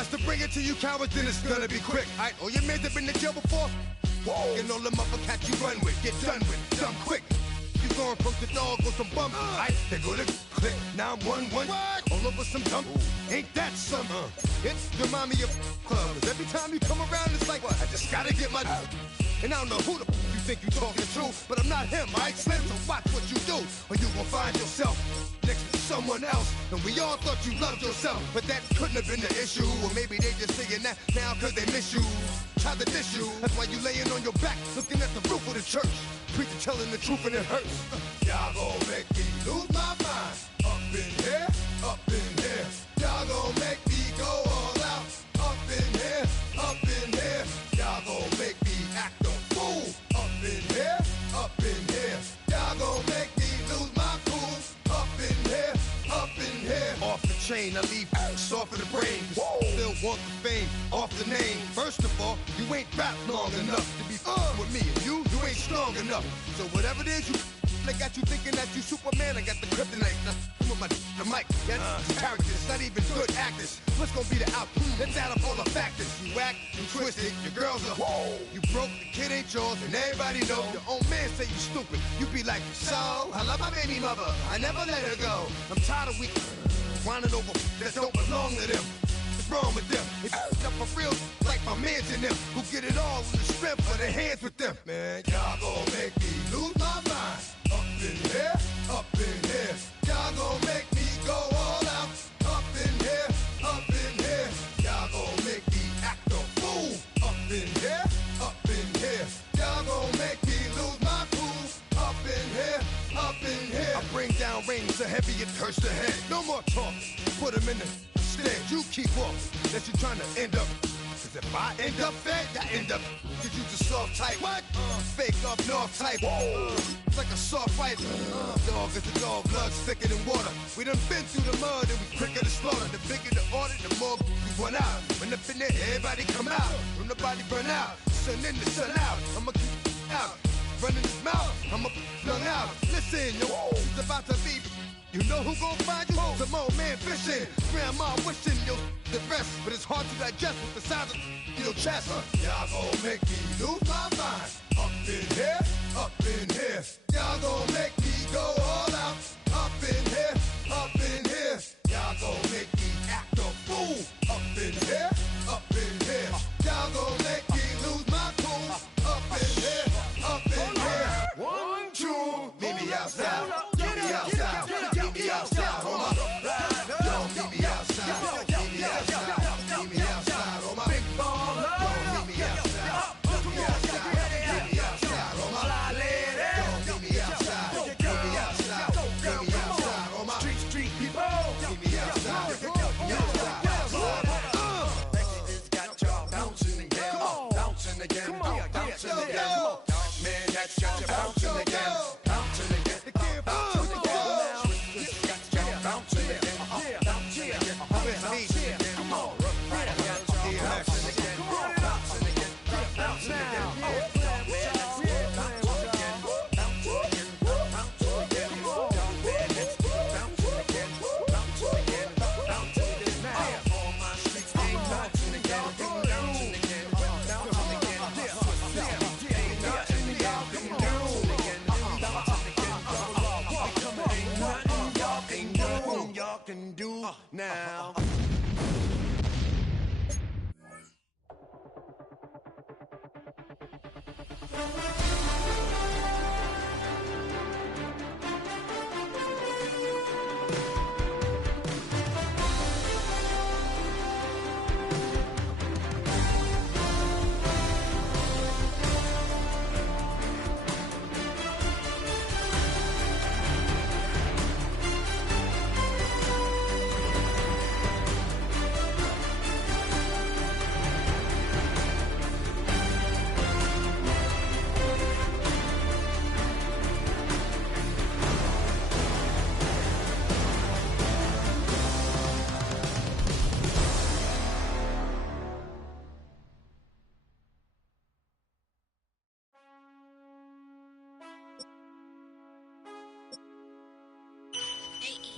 got to bring it to you cowards, then it's gonna be quick. Alright, all your men have been to jail before? Whoa, and all them upper cats you run with, get done with, dumb quick. You gon' poke the dog with some bump. Alright, they go to click 911. All over some dump. Ain't that something? It's the mommy of club. 'Cause every time you come around, it's like, what? I just gotta get my. And I don't know who the you think you talking to, but I'm not him, alright, Slim? So watch what you do, or you gon' find yourself next to someone else. And we all thought you loved yourself, but that couldn't have been the issue. Or maybe they just saying that now 'cause they miss you. Try to diss you. That's why you laying on your back, looking at the roof of the church. Preacher telling the truth and it hurts. Y'all gon' make me lose my mind. Up in here, up in here. Y'all gon' make me go all out. Up in here, up in here. Y'all gon' make me act a fool. Up in here, up in here. Y'all gon' make me lose my cool. Up in here, up in here. Off the chain, I leave soft in the brain. Still want the fame, off the name. First of all, you ain't rap long enough to be with me. And you ain't strong enough. So whatever it is you they got you thinking that you Superman, I got the kryptonite. With my the mic, that's characters, not even good actors. What's gonna be the outcome? Let's add up all the factors. You act, you twisted, your girls are you broke, the kid ain't yours, and everybody know. Your own man say you stupid. You be like, so I love my baby mother, I never let her go. I'm tired of we whining over that don't belong to them. What's wrong with them? It's up for real, like my mans in them, who get it all with the strength of their hands with them. Man, y'all gon' make me lose my mind. Up in here, up in here. Y'all gon' make me go all out. Up in here, up in here. Y'all gon' make me act a fool. Up in here, up in here. Y'all gon' make me lose my cool. Up in here, up in here. I bring down rain so heavy it hurts the head. No more talk, put him in the stead. You keep walking, that you trying to end up. Cause if I end up fed, I end up. Cause you just soft type. What? Fake up north type. It's like a soft fight. Dog is a dog, blood thicker than water. We done been through the mud and we quicker to slaughter. The bigger the order, the more we run out. When up in there, everybody come out. When the body burn out, sun in the sun out. I'ma keep out. Running his mouth, I'ma flung out. Listen, yo, it's about to be. You know who gon' find you? Some old man fishing. Grandma wishing you the best, but it's hard to digest with the sound of your chest. Y'all gon' make me lose my mind. Up in here, up in here. Y'all gon' make me go all out. Up in here, up in here. Y'all gon' make me act a fool. Up in here, up in here. Y'all gon' make me lose my cool. Up in here, up in here. 1, 2, meet me outside. Meet me outside. Meet me outside, hold up. Yo, meet me outside. Meet me outside. Meet me outside, hold up. Big baller. Yo, meet me outside. Meet me outside. Meet me outside, hold up. Yo, meet me outside. Meet me outside. Meet me outside, hold up. Street people. Meet me outside. Meet me outside. Texas got y'all bouncing again. Bouncing again. Bouncing again. Man, that's got you bouncing again. Bouncing again. Bouncing again. Can do now.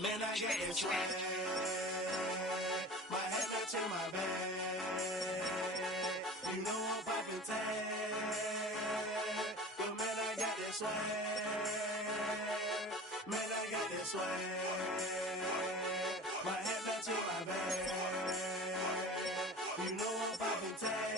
Man, I get it right. My head that's in my bed. swag. Man, I got that swag. My hat matching my bag. You know I'm popping tag.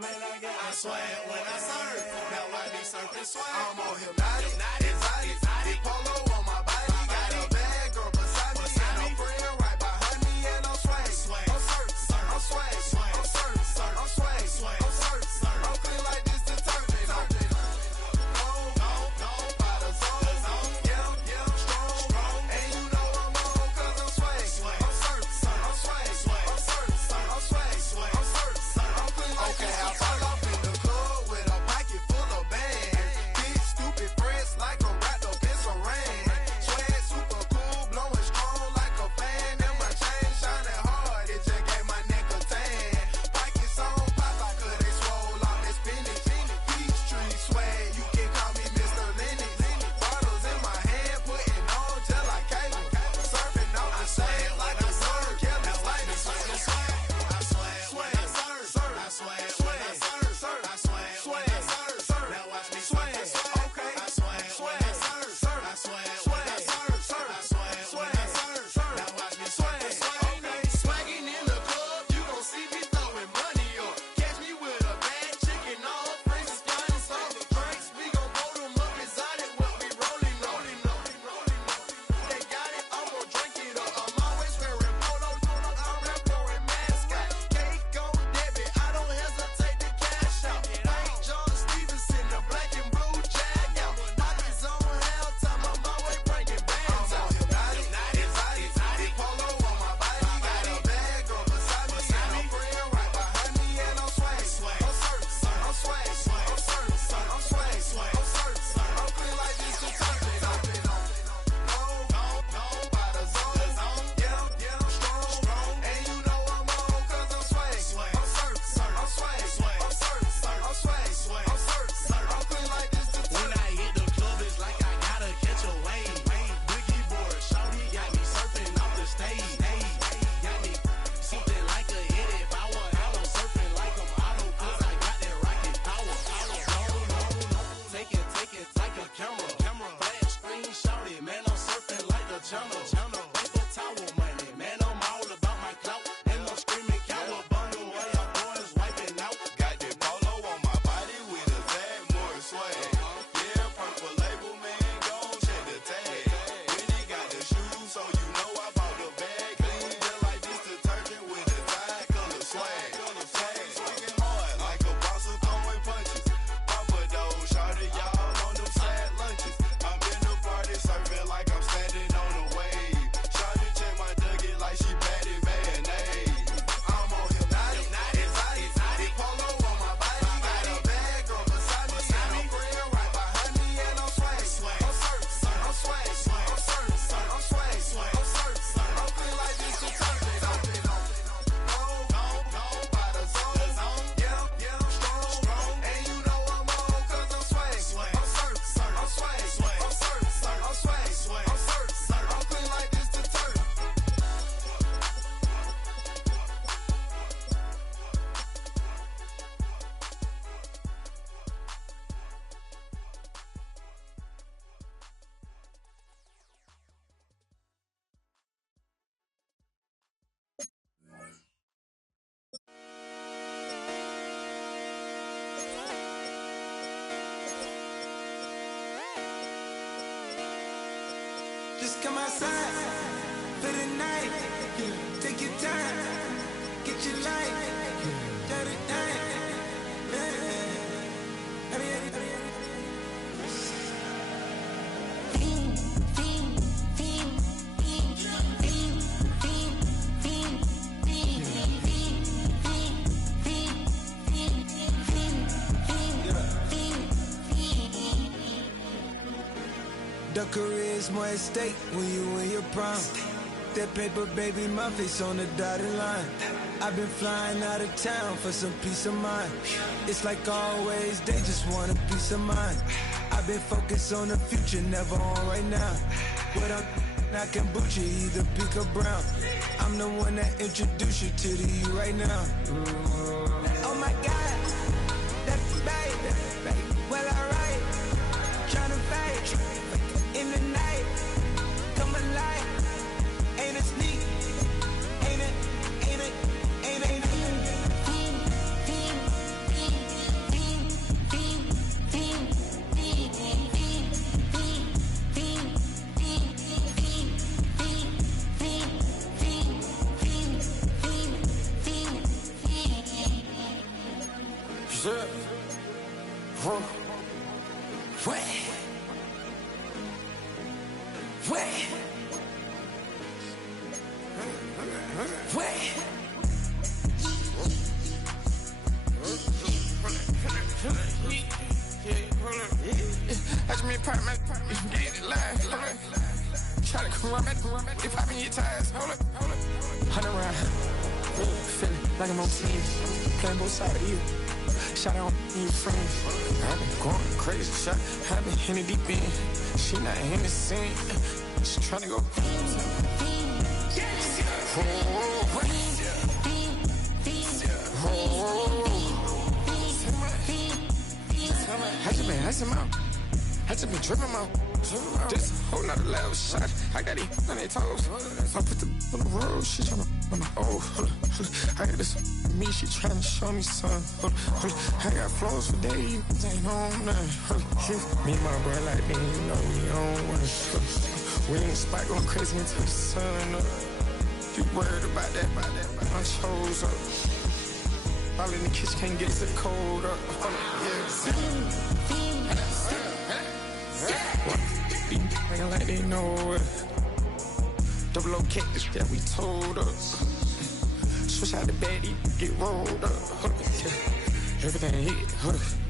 Man, I got that swag when I surf. Now I be surfing swag. I'm on hypnotic, exotic, polo on my body. Got a bad girl beside me, and a friend right behind me, and I'm swag. I'm surf, I'm swag, I'm surf, I'm swag, I'm surf, I'm clean like this detergent. By the zone, yeah, strong, and you know I'm on 'cause I'm swag. I'm surf, I'm swag, I'm surf, I'm swag, I'm surf, I'm clean like this. Okay, I fall off in the club with a pocket full of bands. Big stupid friends like I'm wrapped up in saran. Swag super cool, blowing strong like a fan. And my chain shining hard, it just gave my neck a tan. Pockets on pop, I could they swole off that spinach. Peachtree swag, you can call me Mr. Lennox. Bottles in my hand, putting on just like cable. Surfing off the sand like I surf. Kelly like the swag. I swag, I surf. I swag, I surf. I swag, I surf. Now watch me swag. Okay, I swag, I surf. I swag, I surf. I swag, I surf. Now watch me swag. Okay, swagging in the club, you gon' see me throwing money up. Catch me with a bad chicken, all friends is flying some drinks. We gon' blow them up exotic, what we rolling. They got it, I'm gon' drink it up. I'm always wearing polo, I'm pouring mascot. Cake on debit, I don't hesitate to cash out. Like John Stevenson, the black and blue jag out. Pockets on hell time, I'm always bringing bands out. Exotic, polo on my body. Got a bad girl beside me, and a friend right behind me, and I'm swag. I'm surf, I'm swag, I'm surf, I'm swag, I'm surf, I'm clean like this detergent. By the zone, yeah, strong, and you know I'm on 'cause I'm swag. I'm surf, I'm swag, I'm surf, I'm swag, I'm surf, I'm clean like this detergent. When I hit the club, it's like I gotta catch a wave. Boogie board, shawty got me surfing off the stage. Got me something like a hidden power. I'm surfing like I'm auto 'cause I got that rocket power. Take it like a camera. Flash screen, shawty, man, I'm surfing like the channel. Paper towel money, man, I'm all about my clout. And I'm screaming cowabunga while y'all boys wiping out. Got that polo on my body with a tag, more swag. Yeah, purple label, man, gon' check the tag. When he got the shoes, so you know I bought the bag. Clean just like this detergent with a tie color swag. Swinging hard like a boxer throwing punches. Papa though, shawty, y'all on them sad lunches. I'm in the party surfing like I'm standing on a wave. Shawty check my Dougie like she batted mayonnaise. I'm on hypnotic, exotic, polo on my body. Got a bad girl beside me, and a friend right behind me, and I'm swag. I'm surf, I'm swag, I'm surf, I'm swag, I'm surf, I'm clean like this detergent. By the zone, yeah, strong, and you know I'm on 'cause I'm swag. I'm surf, I'm swag, I'm surf, I'm swag, I'm surf, I'm clean like this detergent. Just come outside for the night. Take your time, get your life. Dirty night. The career's more at stake when you in your prime. That paper, baby, my face on the dotted line. I've been flying out of town for some peace of mind. It's like always, they just want a peace of mind. I've been focused on the future, never on right now. But I can boot you either pink or brown. I'm the one that introduced you to the you right now. Oh my God, that's baby. Well, I Watch me pop my get it live. Try to come run back, they popping your tires. Hold up. 100 round. Feeling like I'm on team. Playing both sides of you. Shout out on your friends. I've been going crazy. Shot, I've been in the deep end. She not in the scene. She tryna go. I just been tripping out. This whole nother level shot. I got these on their toes. I put the on the road. She tryna on my I got this me. She tryna show me something. I got flows for days. Ain't on nothing. Me and my bro like me, you know we on one. We in the spot going crazy until the sun up. You worried about that? I chose up. All in the kitchen can't get the cold up. Nigga like they know it. Double O cactus that we told us. Switch out the baddie, get rolled up. Everything hit, everything.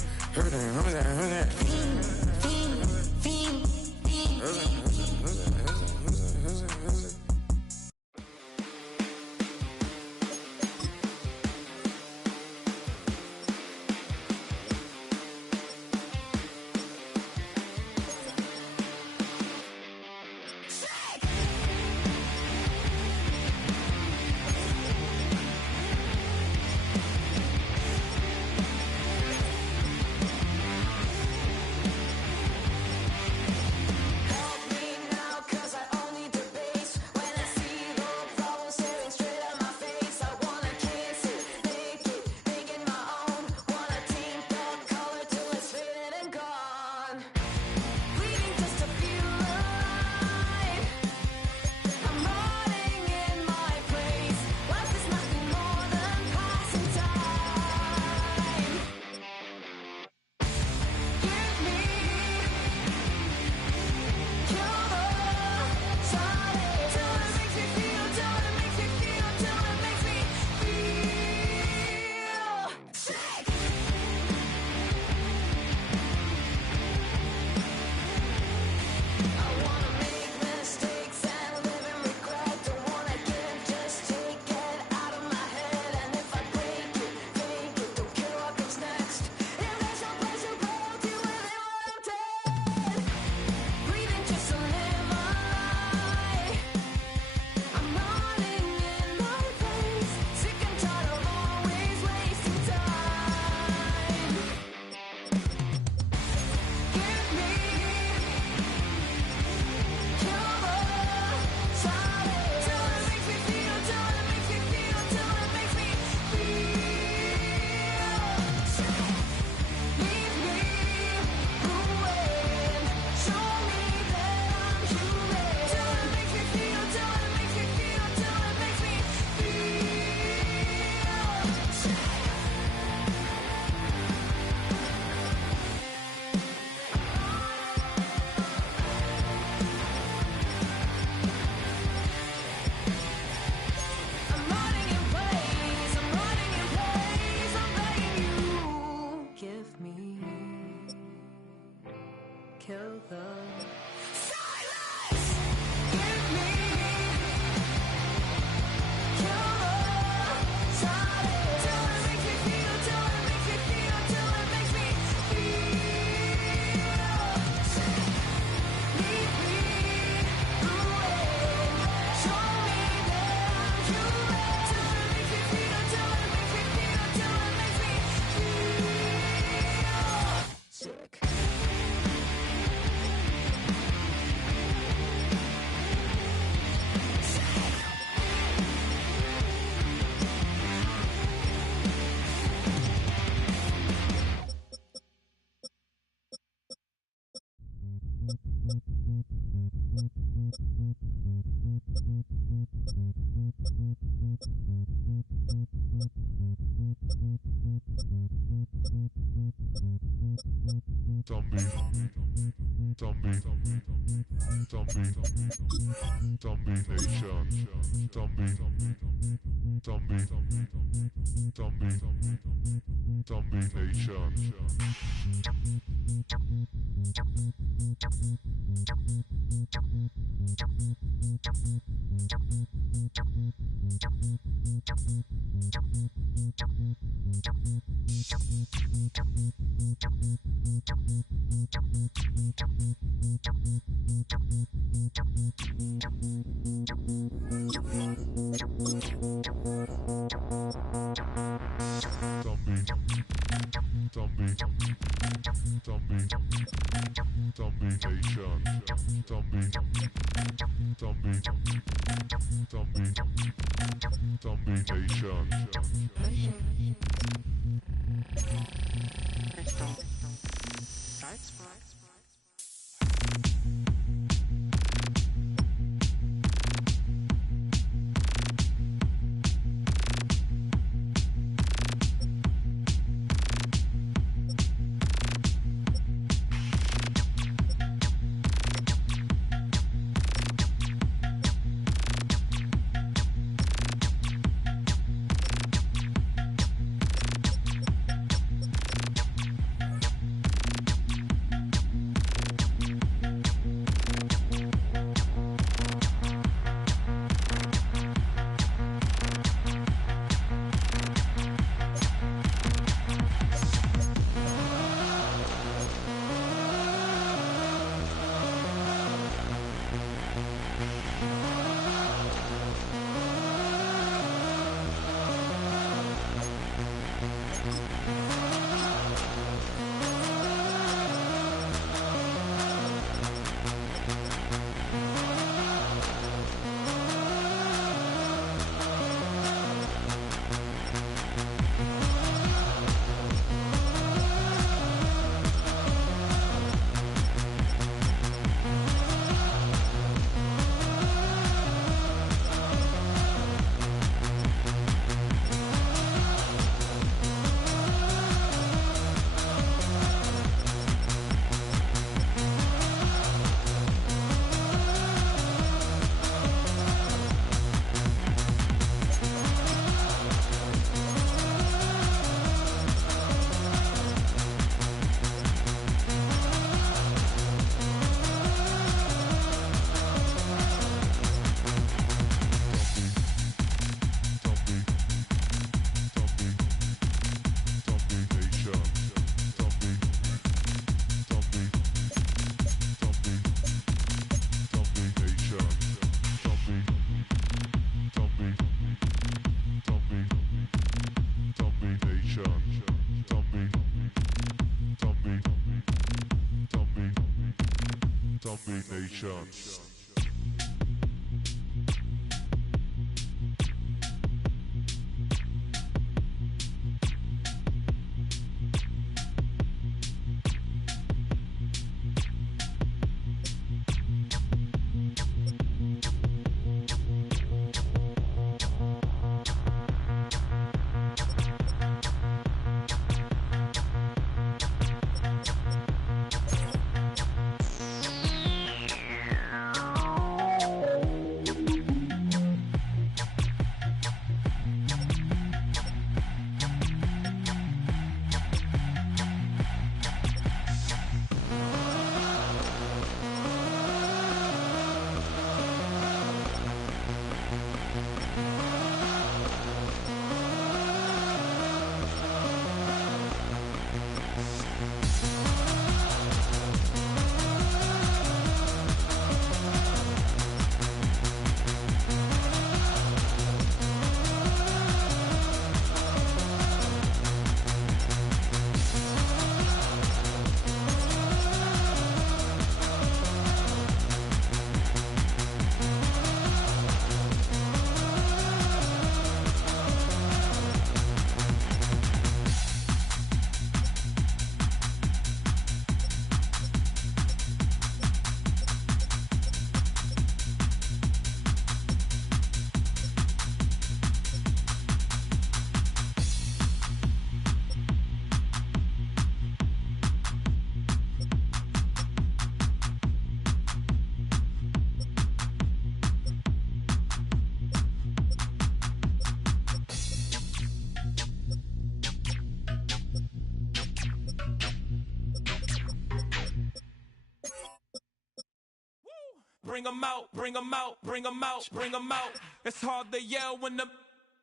bring them out, bring them out, bring them out, bring them out. It's hard to yell when the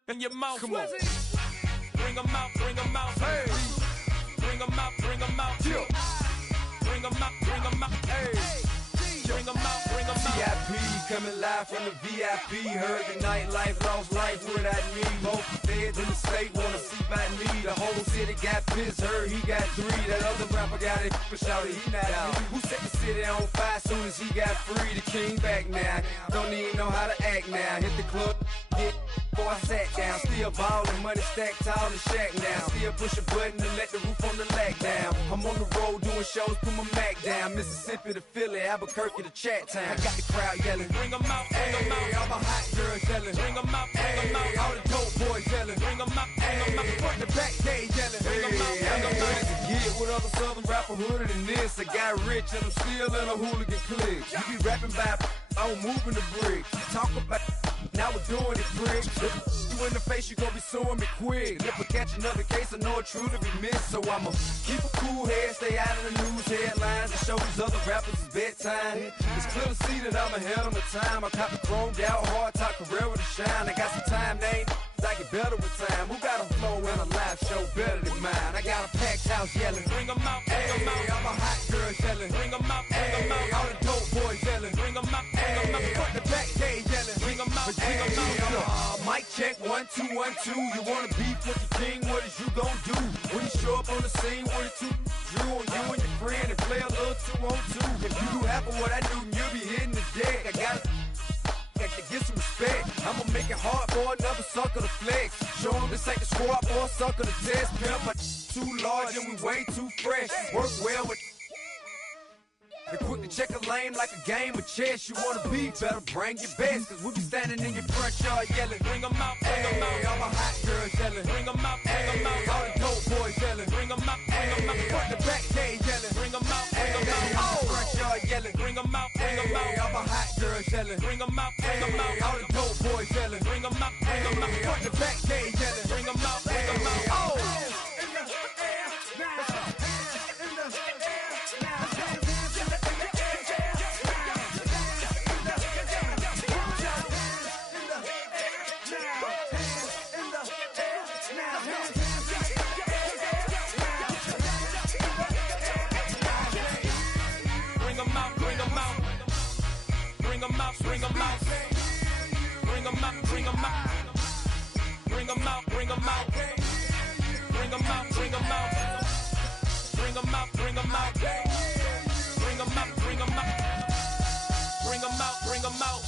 in your mouth. Come on. Bring them out, bring them out. Hey. Bring them out, bring them out. Yeah. Bring them out, bring them out. Hey. Bring them out, bring them out. VIP coming live from the VIP. Heard the nightlife, lost life without me. Both feds in the state wanna see by me. The whole city got pissed, heard he got 3. That other rapper got it, but shouted he not me. Who set the city on fire soon as he got free? The king back now, don't even know how to act now. Hit the club, get before I sat down. Still ballin', money stacked tall in the shack now. Still push a button to let the roof on the lack down. I'm on the road doing shows, put my Mac down. Mississippi to Philly, Albuquerque to Chat Town. I got the crowd yelling, bring them out, bring them out. All my hot girls yelling, bring them out, bring them out. All the dope boys yelling, bring them out, bring them out. Front the back gate yelling, bring them out, I'm the good as a get with other southern rapper hooded than this. I got rich and I'm still in a hooligan clique. You be rapping by, I'm moving the bricks. Talk about, now we're doing it quick. You in the face, you gon' be suing me quick. If I catch another case, I know it truly be missed. So I'ma keep a cool head, stay out of the news headlines, and show these other rappers it's bedtime. It's clear to see that I'm ahead of my time. I cop the chromed out, hard top career with a shine. I got some time, they ain't I get better with time. Who got a flow and a live show better than mine? I got a packed house yelling, bring them out, bring them out. All my hot girls yelling, bring them out, bring them out. All the dope boys yelling, bring them out, bring them out. Front the back gate yelling, bring them out, bring them out. Mic check, 1 2 1 2. You wanna beef with the king? What is you gon' do when you show up on the scene with a 2 drew on you and your friend and play a little 2 on 2? If you do half of what I do, you'll be hitting the deck. I got to get some respect. I'ma make it hard for another sucker to flex. Show him this ain't the squad or a sucker to test. Pimp, my too large and we way too fresh. Work well with. They quick to check a lane like a game of chess. You wanna be better, bring your best. Cause we be standing in your front yard yelling, bring them out, bring them out. All my hot girls yelling, bring them out, bring them out. All the dope boys yelling, bring them out, bring them out. Front the back gate yelling, bring them out, bring them out. Front yard yelling, bring them out, bring them out. All my hot girls yelling, bring them out, bring them out. All the dope boys yelling, bring them out, bring them out. Front the back gate yelling, bring them out, bring them out. Bring them out, bring them out. Bring them out, bring them out. Bring them out, bring them out. Bring them out, bring them out. Bring them out, bring them out. Bring them out, bring them out. Bring them out, bring them out.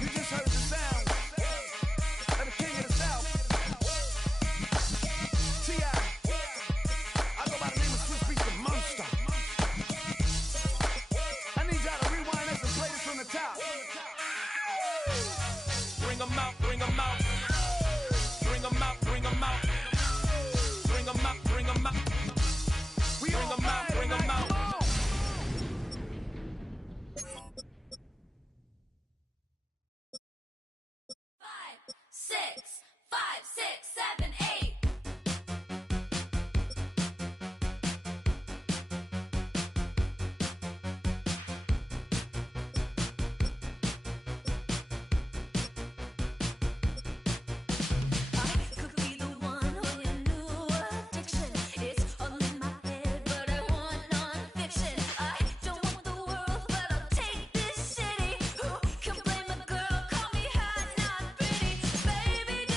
You just heard the sound of the king of the South. T.I. I go by the name of Swiss Beats the Monster. I need y'all to rewind this and play this from the top. Bring them out, bring them out. Bring them out, bring them out. Bring them out, bring them out. We bring them out, bring them out. 6, 5, 6, 7, 8. Baby, do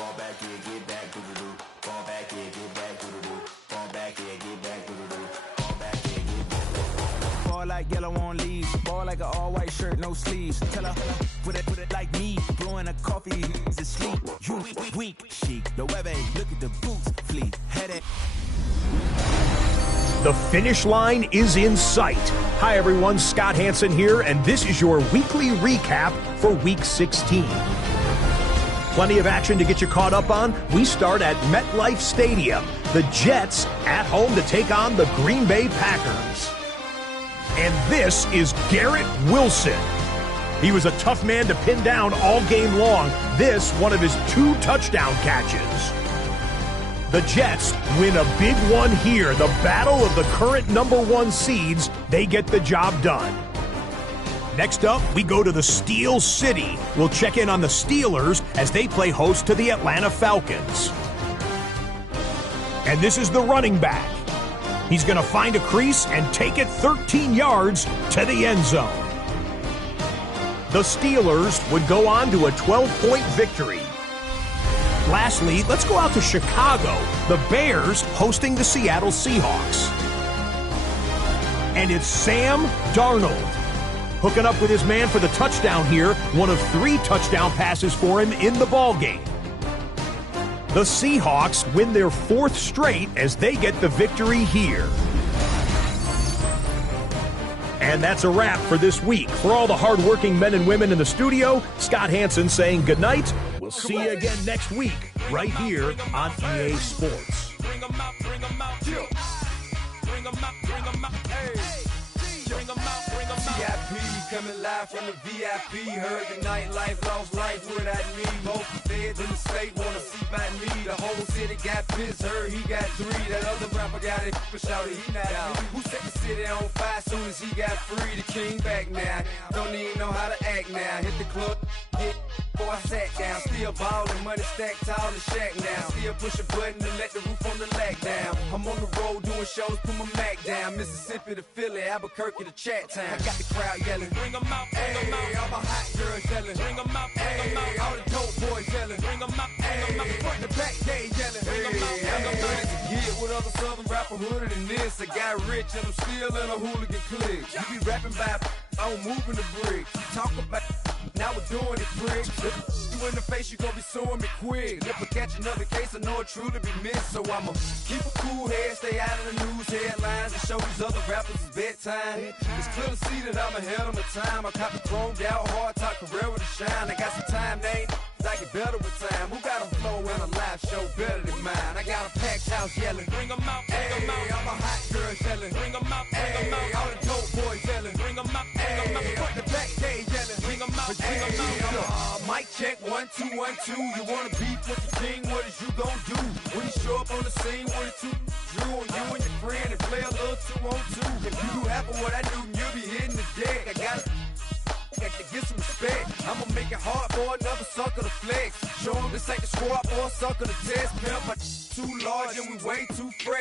Fall back here, get back, doo-doo-doo. Fall back here, get back, doo-doo-doo. Fall back here, get back, doo-doo-doo. Fall back here, get back. Ball like yellow on leaves. Ball like an all-white shirt, no sleeves. Tell her, put it like me. Blowing a coffee, he's asleep. You weak, chic. The webby, look at the boots, fleet. Headache. The finish line is in sight. Hi everyone, Scott Hansen here, and this is your weekly recap for Week 16. Plenty of action to get you caught up on. We start at MetLife Stadium. The Jets at home to take on the Green Bay Packers. And this is Garrett Wilson. He was a tough man to pin down all game long. This, one of his 2 touchdown catches. The Jets win a big one here. The battle of the current #1 seeds. They get the job done. Next up, we go to the Steel City. We'll check in on the Steelers as they play host to the Atlanta Falcons. And this is the running back. He's going to find a crease and take it 13 yards to the end zone. The Steelers would go on to a 12-point victory. Lastly, let's go out to Chicago. The Bears hosting the Seattle Seahawks. And it's Sam Darnold hooking up with his man for the touchdown here. One of 3 touchdown passes for him in the ballgame. The Seahawks win their 4th straight as they get the victory here. And that's a wrap for this week. For all the hardworking men and women in the studio, Scott Hansen saying goodnight. We'll see you again next week, right here on EA Sports. Bring 'em out, bring 'em out. Bring 'em out, bring 'em out. Hey. Bring 'em out, bring 'em out. VIP coming live from the VIP. Heard the nightlife, lost life without me. Both feds in the state wanna see by me. The whole city got pissed, heard he got 3. That other rapper got it, but shouted he not me. Who set the city on fire soon as he got free? The king back now, don't even know how to act now. Hit the club, hit before I sat down. Still ballin', money stacked tall in the shack now. Still push a button to let the roof on the lag down. I'm on the road doing shows, put my Mac down. Mississippi to Philly, Albuquerque to Chat Town. I got the crowd yelling, bring 'em out, bring 'em out. All my hot girls yelling, bring 'em out, bring 'em out. All the dope boys yelling, bring 'em out, bring 'em out. Front to back, they yelling, bring 'em out, bring 'em out. To get with other southern rapper hooded than this. I got rich and I'm still in a hooligan clique. You be rapping by, I'm moving the bricks. Talk about, now we're doing it, prick. You in the face, you gon' be suing me quick. If I catch another case, I know it truly be missed. So I'ma keep a cool head, stay out of the news headlines, and show these other rappers it's bedtime. It's clear to see that I'm ahead of my time. I caught the chromed out, hard talk career with a shine. I got some time, name. I get better with time. Who got a flow and a live show better than mine? I got a packed house yelling, bring 'em out, bring 'em out. All my hot girls yelling, bring 'em out, bring 'em out. All the dope boys yelling, bring 'em out, bring 'em out. Front the back, they yelling, bring 'em out, bring 'em out. Mic check, 1 2 1 2. You wanna beef with the king? What is you gon' do when you show up on the scene with a 2 drew on you and your friend and play a little 2 on 2? If you do half of what I do, you'll be hitting the deck. I got to get some respect. I'ma make it hard for another sucker to flex. Show him this ain't the squad for a sucker to test. Pimp, but too large and we way too fresh.